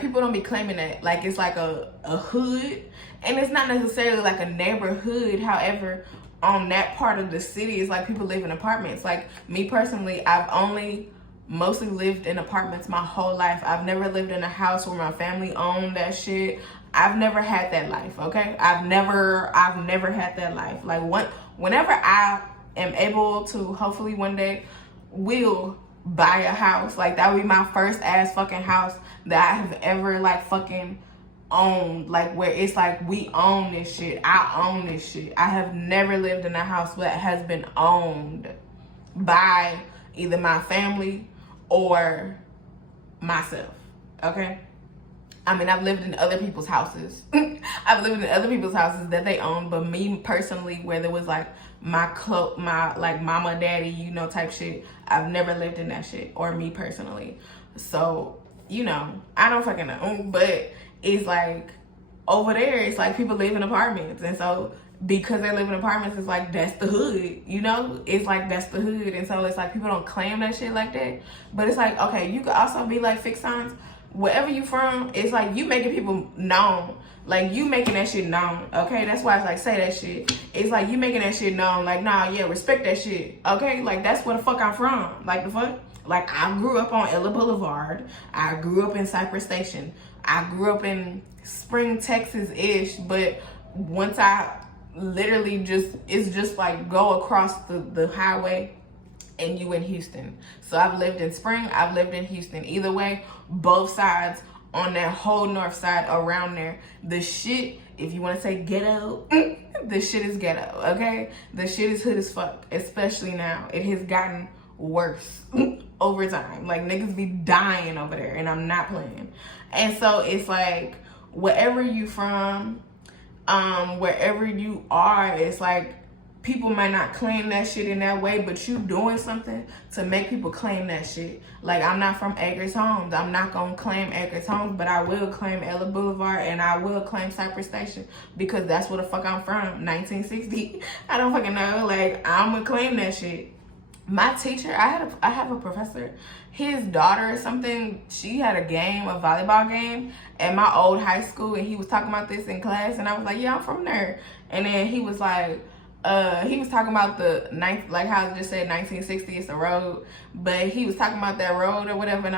people don't be claiming that. Like it's like a hood, and it's not necessarily like a neighborhood. However, on that part of the city, it's like people live in apartments. Like me personally, I've only mostly lived in apartments my whole life. I've never lived in a house where my family owned that shit. I've never had that life, okay? I've never had that life. Like whenever I am able to, hopefully one day, will buy a house, like that would be my first ass fucking house that I have ever like fucking owned, like where it's like we own this shit. I own this shit. I have never lived in a house that has been owned by either my family or myself, okay? I mean, I've lived in other people's houses. I've lived in other people's houses that they own, but me personally, where there was like my like mama, daddy, you know, type shit, I've never lived in that shit, or me personally. So, you know, I don't fucking know, but it's like over there, it's like people live in apartments, and so because they live in apartments, it's like that's the hood, you know? It's like that's the hood, and so it's like people don't claim that shit like that. But it's like, okay, you could also be like fixed signs. Wherever you from, it's like you making people known. Like you making that shit known, okay? That's why it's like say that shit. It's like you making that shit known. Like, nah, yeah, respect that shit, okay? Like that's where the fuck I'm from. Like the fuck? Like I grew up on Ella Boulevard. I grew up in Cypress Station. I grew up in Spring, Texas-ish. But once I literally it's just like go across the highway and you in Houston. So I've lived in Spring, I've lived in Houston. Either way, both sides on that whole north side around there. The shit, if you want to say ghetto, the shit is ghetto, okay? The shit is hood as fuck, especially now. It has gotten worse over time. Like niggas be dying over there, and I'm not playing. And so it's like wherever you from, wherever you are, it's like people might not claim that shit in that way, but you doing something to make people claim that shit. Like I'm not from Acres Homes. I'm not gonna claim Acres Homes, but I will claim Ella Boulevard, and I will claim Cypress Station because that's where the fuck I'm from. 1960. I don't fucking know. Like I'm gonna claim that shit. My teacher, I have a professor, his daughter or something, she had a volleyball game at my old high school, and he was talking about this in class, and I was like, yeah, I'm from there. And then he was like, he was talking about like how I just said 1960, it's a road, but he was talking about that road or whatever,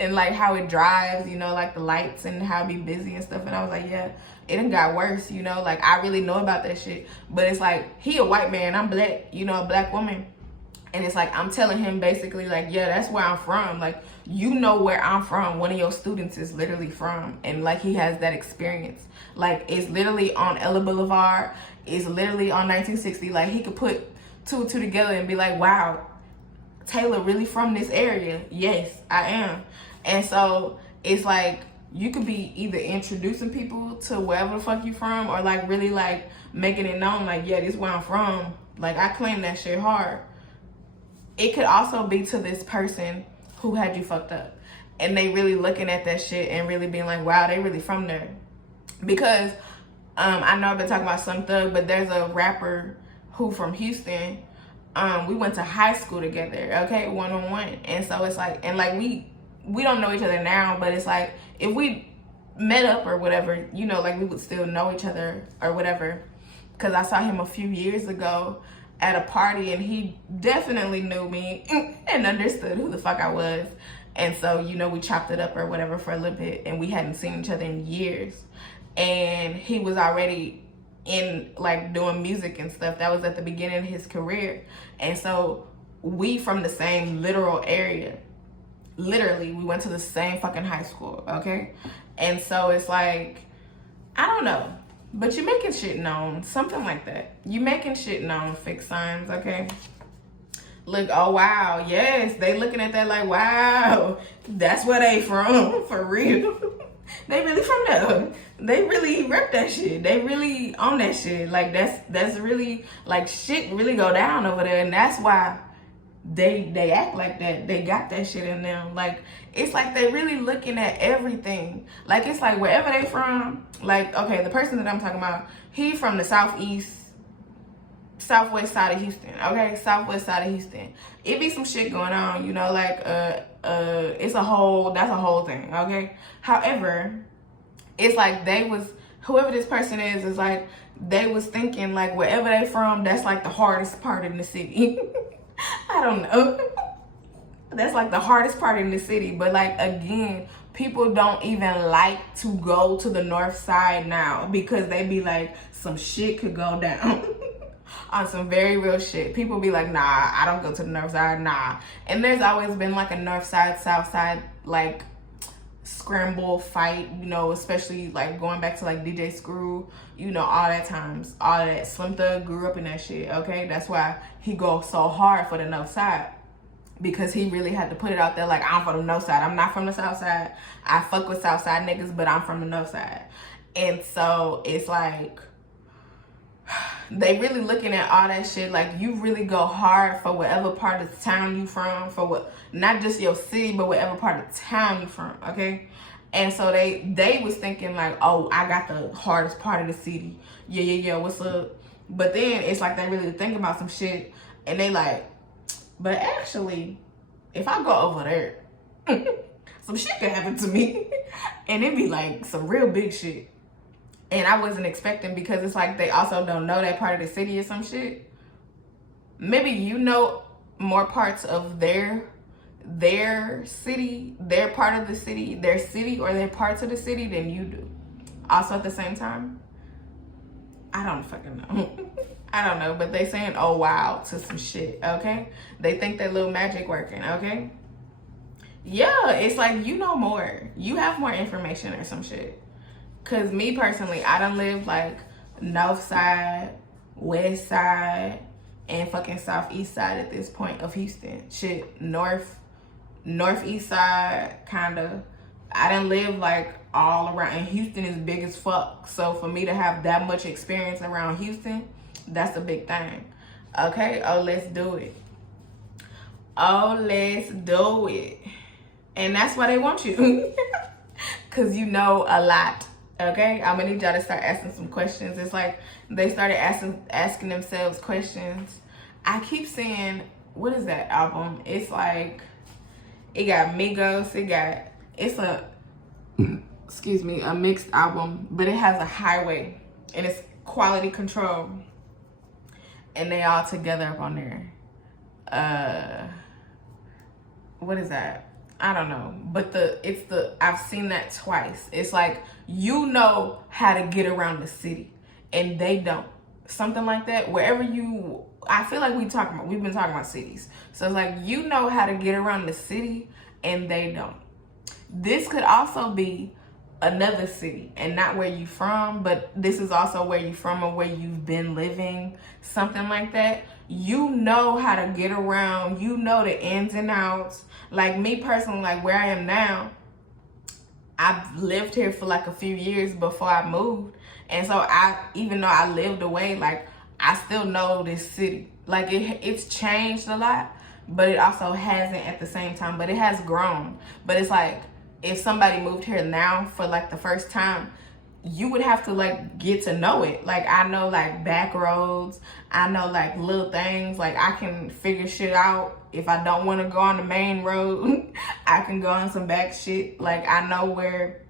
and like how it drives, you know, like the lights and how it be busy and stuff. And I was like, yeah, it done got worse, you know, like I really know about that shit. But it's like, he a white man, I'm black, you know, a black woman. And it's like, I'm telling him basically like, yeah, that's where I'm from. Like, you know where I'm from. One of your students is literally from. And like, he has that experience. Like, it's literally on Ella Boulevard. It's literally on 1960. Like, he could put two and two together and be like, wow, Taylor really from this area. Yes, I am. And so it's like you could be either introducing people to wherever the fuck you from, or like really like making it known like, yeah, this is where I'm from. Like, I claim that shit hard. It could also be to this person who had you fucked up, and they really looking at that shit and really being like, wow, they really from there. Because I know I've been talking about Slim Thug, but there's a rapper who from Houston. We went to high school together, okay, one-on-one. And so it's like, and like we don't know each other now, but it's like if we met up or whatever, you know, like we would still know each other or whatever. Because I saw him a few years ago at a party, and he definitely knew me and understood who the fuck I was. And so, you know, we chopped it up or whatever for a little bit, and we hadn't seen each other in years. And he was already in like doing music and stuff. That was at the beginning of his career. And so we from the same literal area. Literally, we went to the same fucking high school, okay? And so it's like, I don't know, but you're making shit known, something like that. You making shit known, fixed signs, okay? Look, oh wow, yes, they looking at that like, wow, that's where they from, for real. They really from there. They really rep that shit. They really own that shit. Like, that's really, like, shit really go down over there. And that's why they act like that. They got that shit in them. Like, it's like they really looking at everything. Like, it's like wherever they from, like, okay, the person that I'm talking about, he from the southwest side of Houston, okay? Southwest side of Houston. It be some shit going on, you know, like, that's a whole thing, okay? However, it's like whoever this person is like, they was thinking like wherever they from, that's like the hardest part in the city. I don't know. That's like the hardest part in the city. But like, again, people don't even like to go to the north side now because they be like, some shit could go down. On some very real shit. People be like, nah, I don't go to the north side, nah. And there's always been like a north side, south side, like scramble fight, you know, especially like going back to like DJ Screw, you know, all that times, all of that. Slim Thug grew up in that shit, okay? That's why he goes so hard for the north side, because he really had to put it out there like, I'm from the north side. I'm not from the south side. I fuck with south side niggas, but I'm from the north side. And so it's like, they really looking at all that shit like you really go hard for whatever part of the town you from, for what, not just your city, but whatever part of the town you from, okay? And so they was thinking like, oh, I got the hardest part of the city. Yeah, what's up? But then it's like they really think about some shit, and they like, but actually, if I go over there, some shit could happen to me. And it be like some real big shit. And I wasn't expecting, because it's like they also don't know that part of the city or some shit. Maybe you know more parts of their city, their part of the city, their city, or their parts of the city than you do. Also at the same time, I don't fucking know. I don't know, but they saying, oh wow, to some shit, okay? They think that little magic working, okay? Yeah, it's like you know more. You have more information or some shit. Cause me personally, I done lived like north side, west side, and fucking southeast side at this point of Houston. Shit, northeast side, kinda. I done lived like all around, and Houston is big as fuck. So for me to have that much experience around Houston, that's a big thing. Okay, oh, let's do it. Oh, let's do it. And that's why they want you. Cause you know a lot. Okay, I'm gonna need y'all to start asking some questions. It's like they started asking themselves questions. I keep saying, what is that album? It's like, it got Migos, it's a, excuse me, a mixed album, but it has a highway, and it's Quality Control, and they all together up on there. What is that? I don't know, but I've seen that twice. It's like, you know how to get around the city, and they don't. Something like that. Wherever I feel like we've been talking about cities. So it's like, you know how to get around the city, and they don't. This could also be another city, and not where you from, but this is also where you from or where you've been living, something like that. You know how to get around, you know the ins and outs. Like me personally, like where I am now, I've lived here for like a few years before I moved. And so even though I lived away, like I still know this city. Like it's changed a lot, but it also hasn't at the same time, but it has grown. But it's like, if somebody moved here now for like the first time, you would have to like get to know it. Like I know like back roads, I know like little things, like I can figure shit out. If I don't want to go on the main road, I can go on some back shit. Like I know where,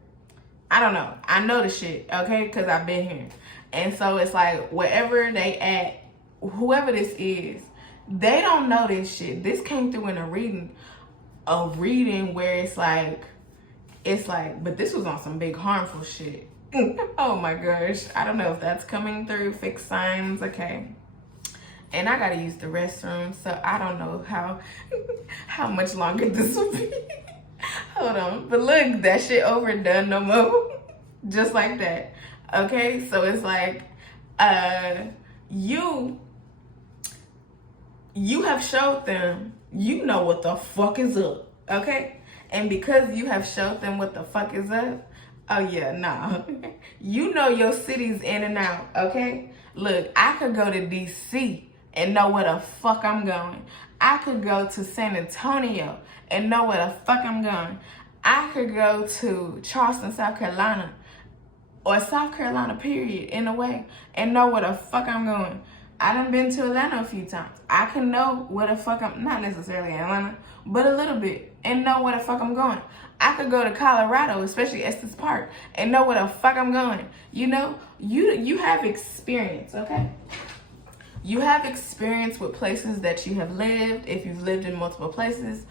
I don't know, I know the shit, okay, because I've been here. And so it's like wherever they at, whoever this is, they don't know this shit. This came through in a reading where it's like, but this was on some big harmful shit. Oh my gosh, I don't know if that's coming through. Fixed signs, okay. And I gotta use the restroom, so I don't know how much longer this will be. Hold on, but look, that shit overdone no more. Just like that, okay. So it's like, you have showed them you know what the fuck is up, okay. And because you have showed them what the fuck is up, oh yeah, nah. You know your city's in and out, okay? Look, I could go to DC and know where the fuck I'm going. I could go to San Antonio and know where the fuck I'm going. I could go to Charleston, South Carolina, or South Carolina, period, in a way, and know where the fuck I'm going. I done been to Atlanta a few times. I can know where the fuck I'm, not necessarily Atlanta, but a little bit, and know where the fuck I'm going. I could go to Colorado, especially Estes Park, and know where the fuck I'm going. You know, you have experience, okay? You have experience with places that you have lived, if you've lived in multiple places.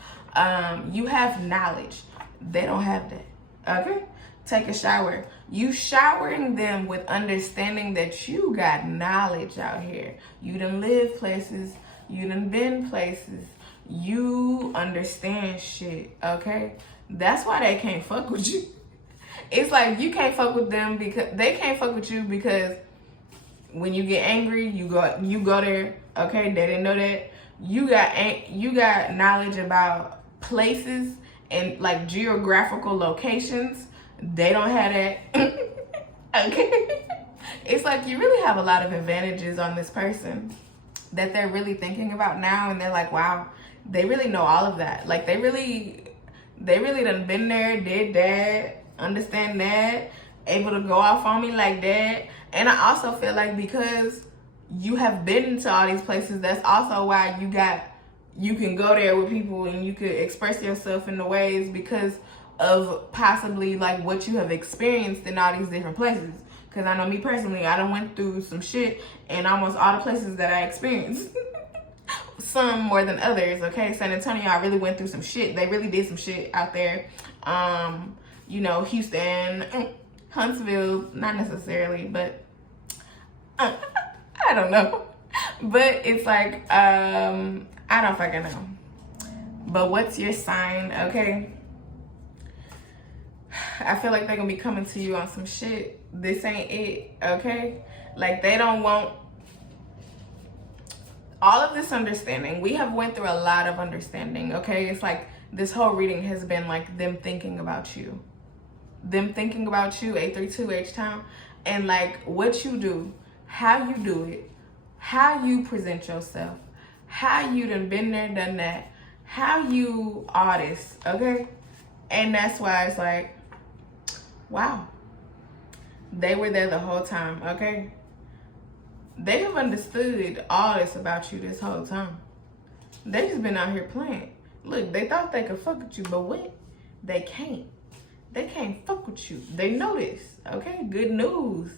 You have knowledge. They don't have that, okay? Take a shower. You showering them with understanding that you got knowledge out here. You done live places. You done been places. You understand shit, okay? That's why they can't fuck with you. It's like you can't fuck with them because they can't fuck with you because when you get angry, you go there, okay? They didn't know that. You got knowledge about places and like geographical locations. They don't have that. Okay. It's like you really have a lot of advantages on this person that they're really thinking about now, and they're like, wow, they really know all of that. Like they really done been there, did that, understand that, able to go off on me like that. And I also feel like because you have been to all these places, that's also why you can go there with people and you could express yourself in the ways because of possibly like what you have experienced in all these different places. Because I know me personally, I done went through some shit in almost all the places that I experienced. Some more than others, okay? San Antonio, I really went through some shit. They really did some shit out there. You know, Houston, Huntsville, not necessarily, but I don't know. But it's like, I don't fucking know. But what's your sign, okay? I feel like they're gonna be coming to you on some shit. This ain't it, okay? Like they don't want all of this understanding. We have went through a lot of understanding, okay? It's like this whole reading has been like them thinking about you. Them thinking about you, 832H-Town, and like what you do, how you do it, how you present yourself, how you done been there, done that, how you artist, okay? And that's why it's like, wow, they were there the whole time, okay? They have understood all this about you this whole time. They just been out here playing. Look, they thought they could fuck with you, but what? They can't. They can't fuck with you. They know this, okay? Good news.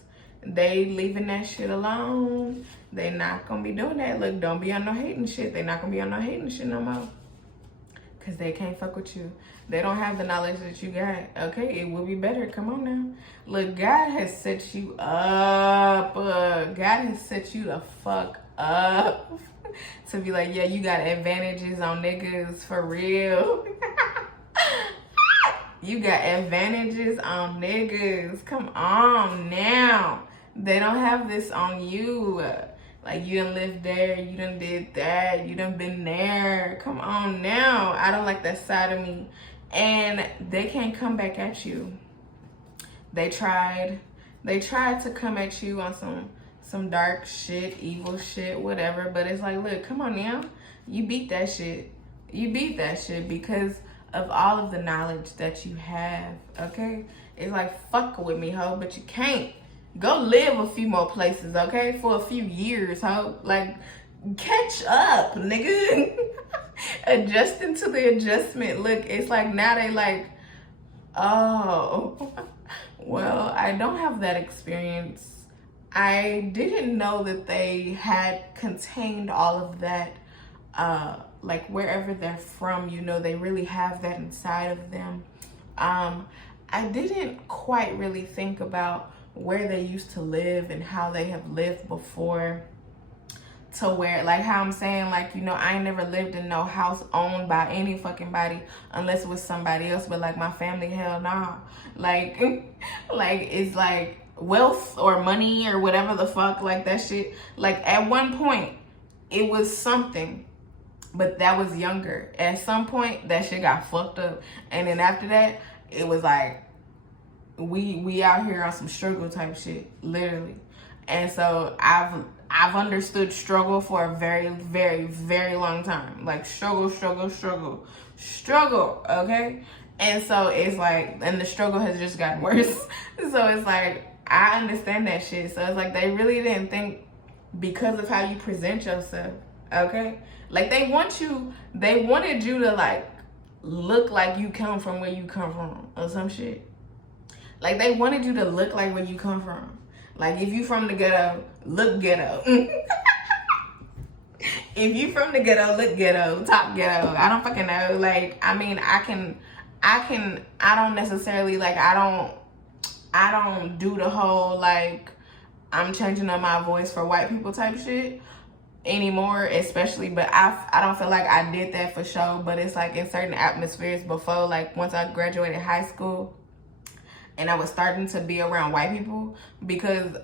They leaving that shit alone. They not gonna be doing that. Look, don't be on no hating shit. They not gonna be on no hating shit no more. Because they can't fuck with you. They don't have the knowledge that you got. Okay, it will be better. Come on now. Look, God has set you up. God has set you the fuck up. To be like, yeah, you got advantages on niggas for real. You got advantages on niggas. Come on now. They don't have this on you. Like, you done lived there, you done did that, you done been there. Come on now. I don't like that side of me. and they can't come back at you. They tried to come at you on some dark shit, evil shit, whatever, but it's like, look, come on now. You beat that shit. You beat that shit because of all of the knowledge that you have, okay? It's like, fuck with me, ho, but you can't. Go live a few more places, okay? For a few years, ho. Like, catch up, nigga. Adjusting to the adjustment. Look, it's like now they like, oh, well, I don't have that experience. I didn't know that they had contained all of that, like wherever they're from, you know, they really have that inside of them. I didn't quite really think about where they used to live and how they have lived before, to where, like how I'm saying, like, you know, I ain't never lived in no house owned by any fucking body unless it was somebody else, but like my family, hell nah. Like, like it's like wealth or money or whatever the fuck, like that shit. Like at one point it was something, but that was younger. At some point that shit got fucked up, and then after that it was like we out here on some struggle type shit, literally. And so I've understood struggle for a very, very, very long time. Like struggle, okay? And so it's like, and the struggle has just gotten worse. So it's like, I understand that shit. So it's like, they really didn't think because of how you present yourself, okay? Like they wanted you to like look like you come from where you come from or some shit. Like they wanted you to look like where you come from. Like if you from the ghetto, look ghetto. If you from the ghetto, look ghetto, top ghetto. I don't fucking know. Like, I mean, I don't necessarily, like, I don't do the whole, like, I'm changing up my voice for white people type shit anymore, especially, but I don't feel like I did that for sure, but it's like in certain atmospheres before, like once I graduated high school and I was starting to be around white people, because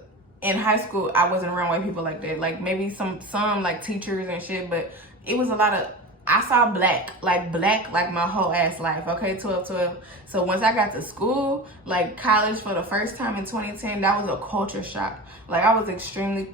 in high school I wasn't around white people like that. Like maybe some like teachers and shit, but it was a lot of, I saw black like my whole ass life, okay, 12. So once I got to school, like college for the first time in 2010, that was a culture shock. Like I was extremely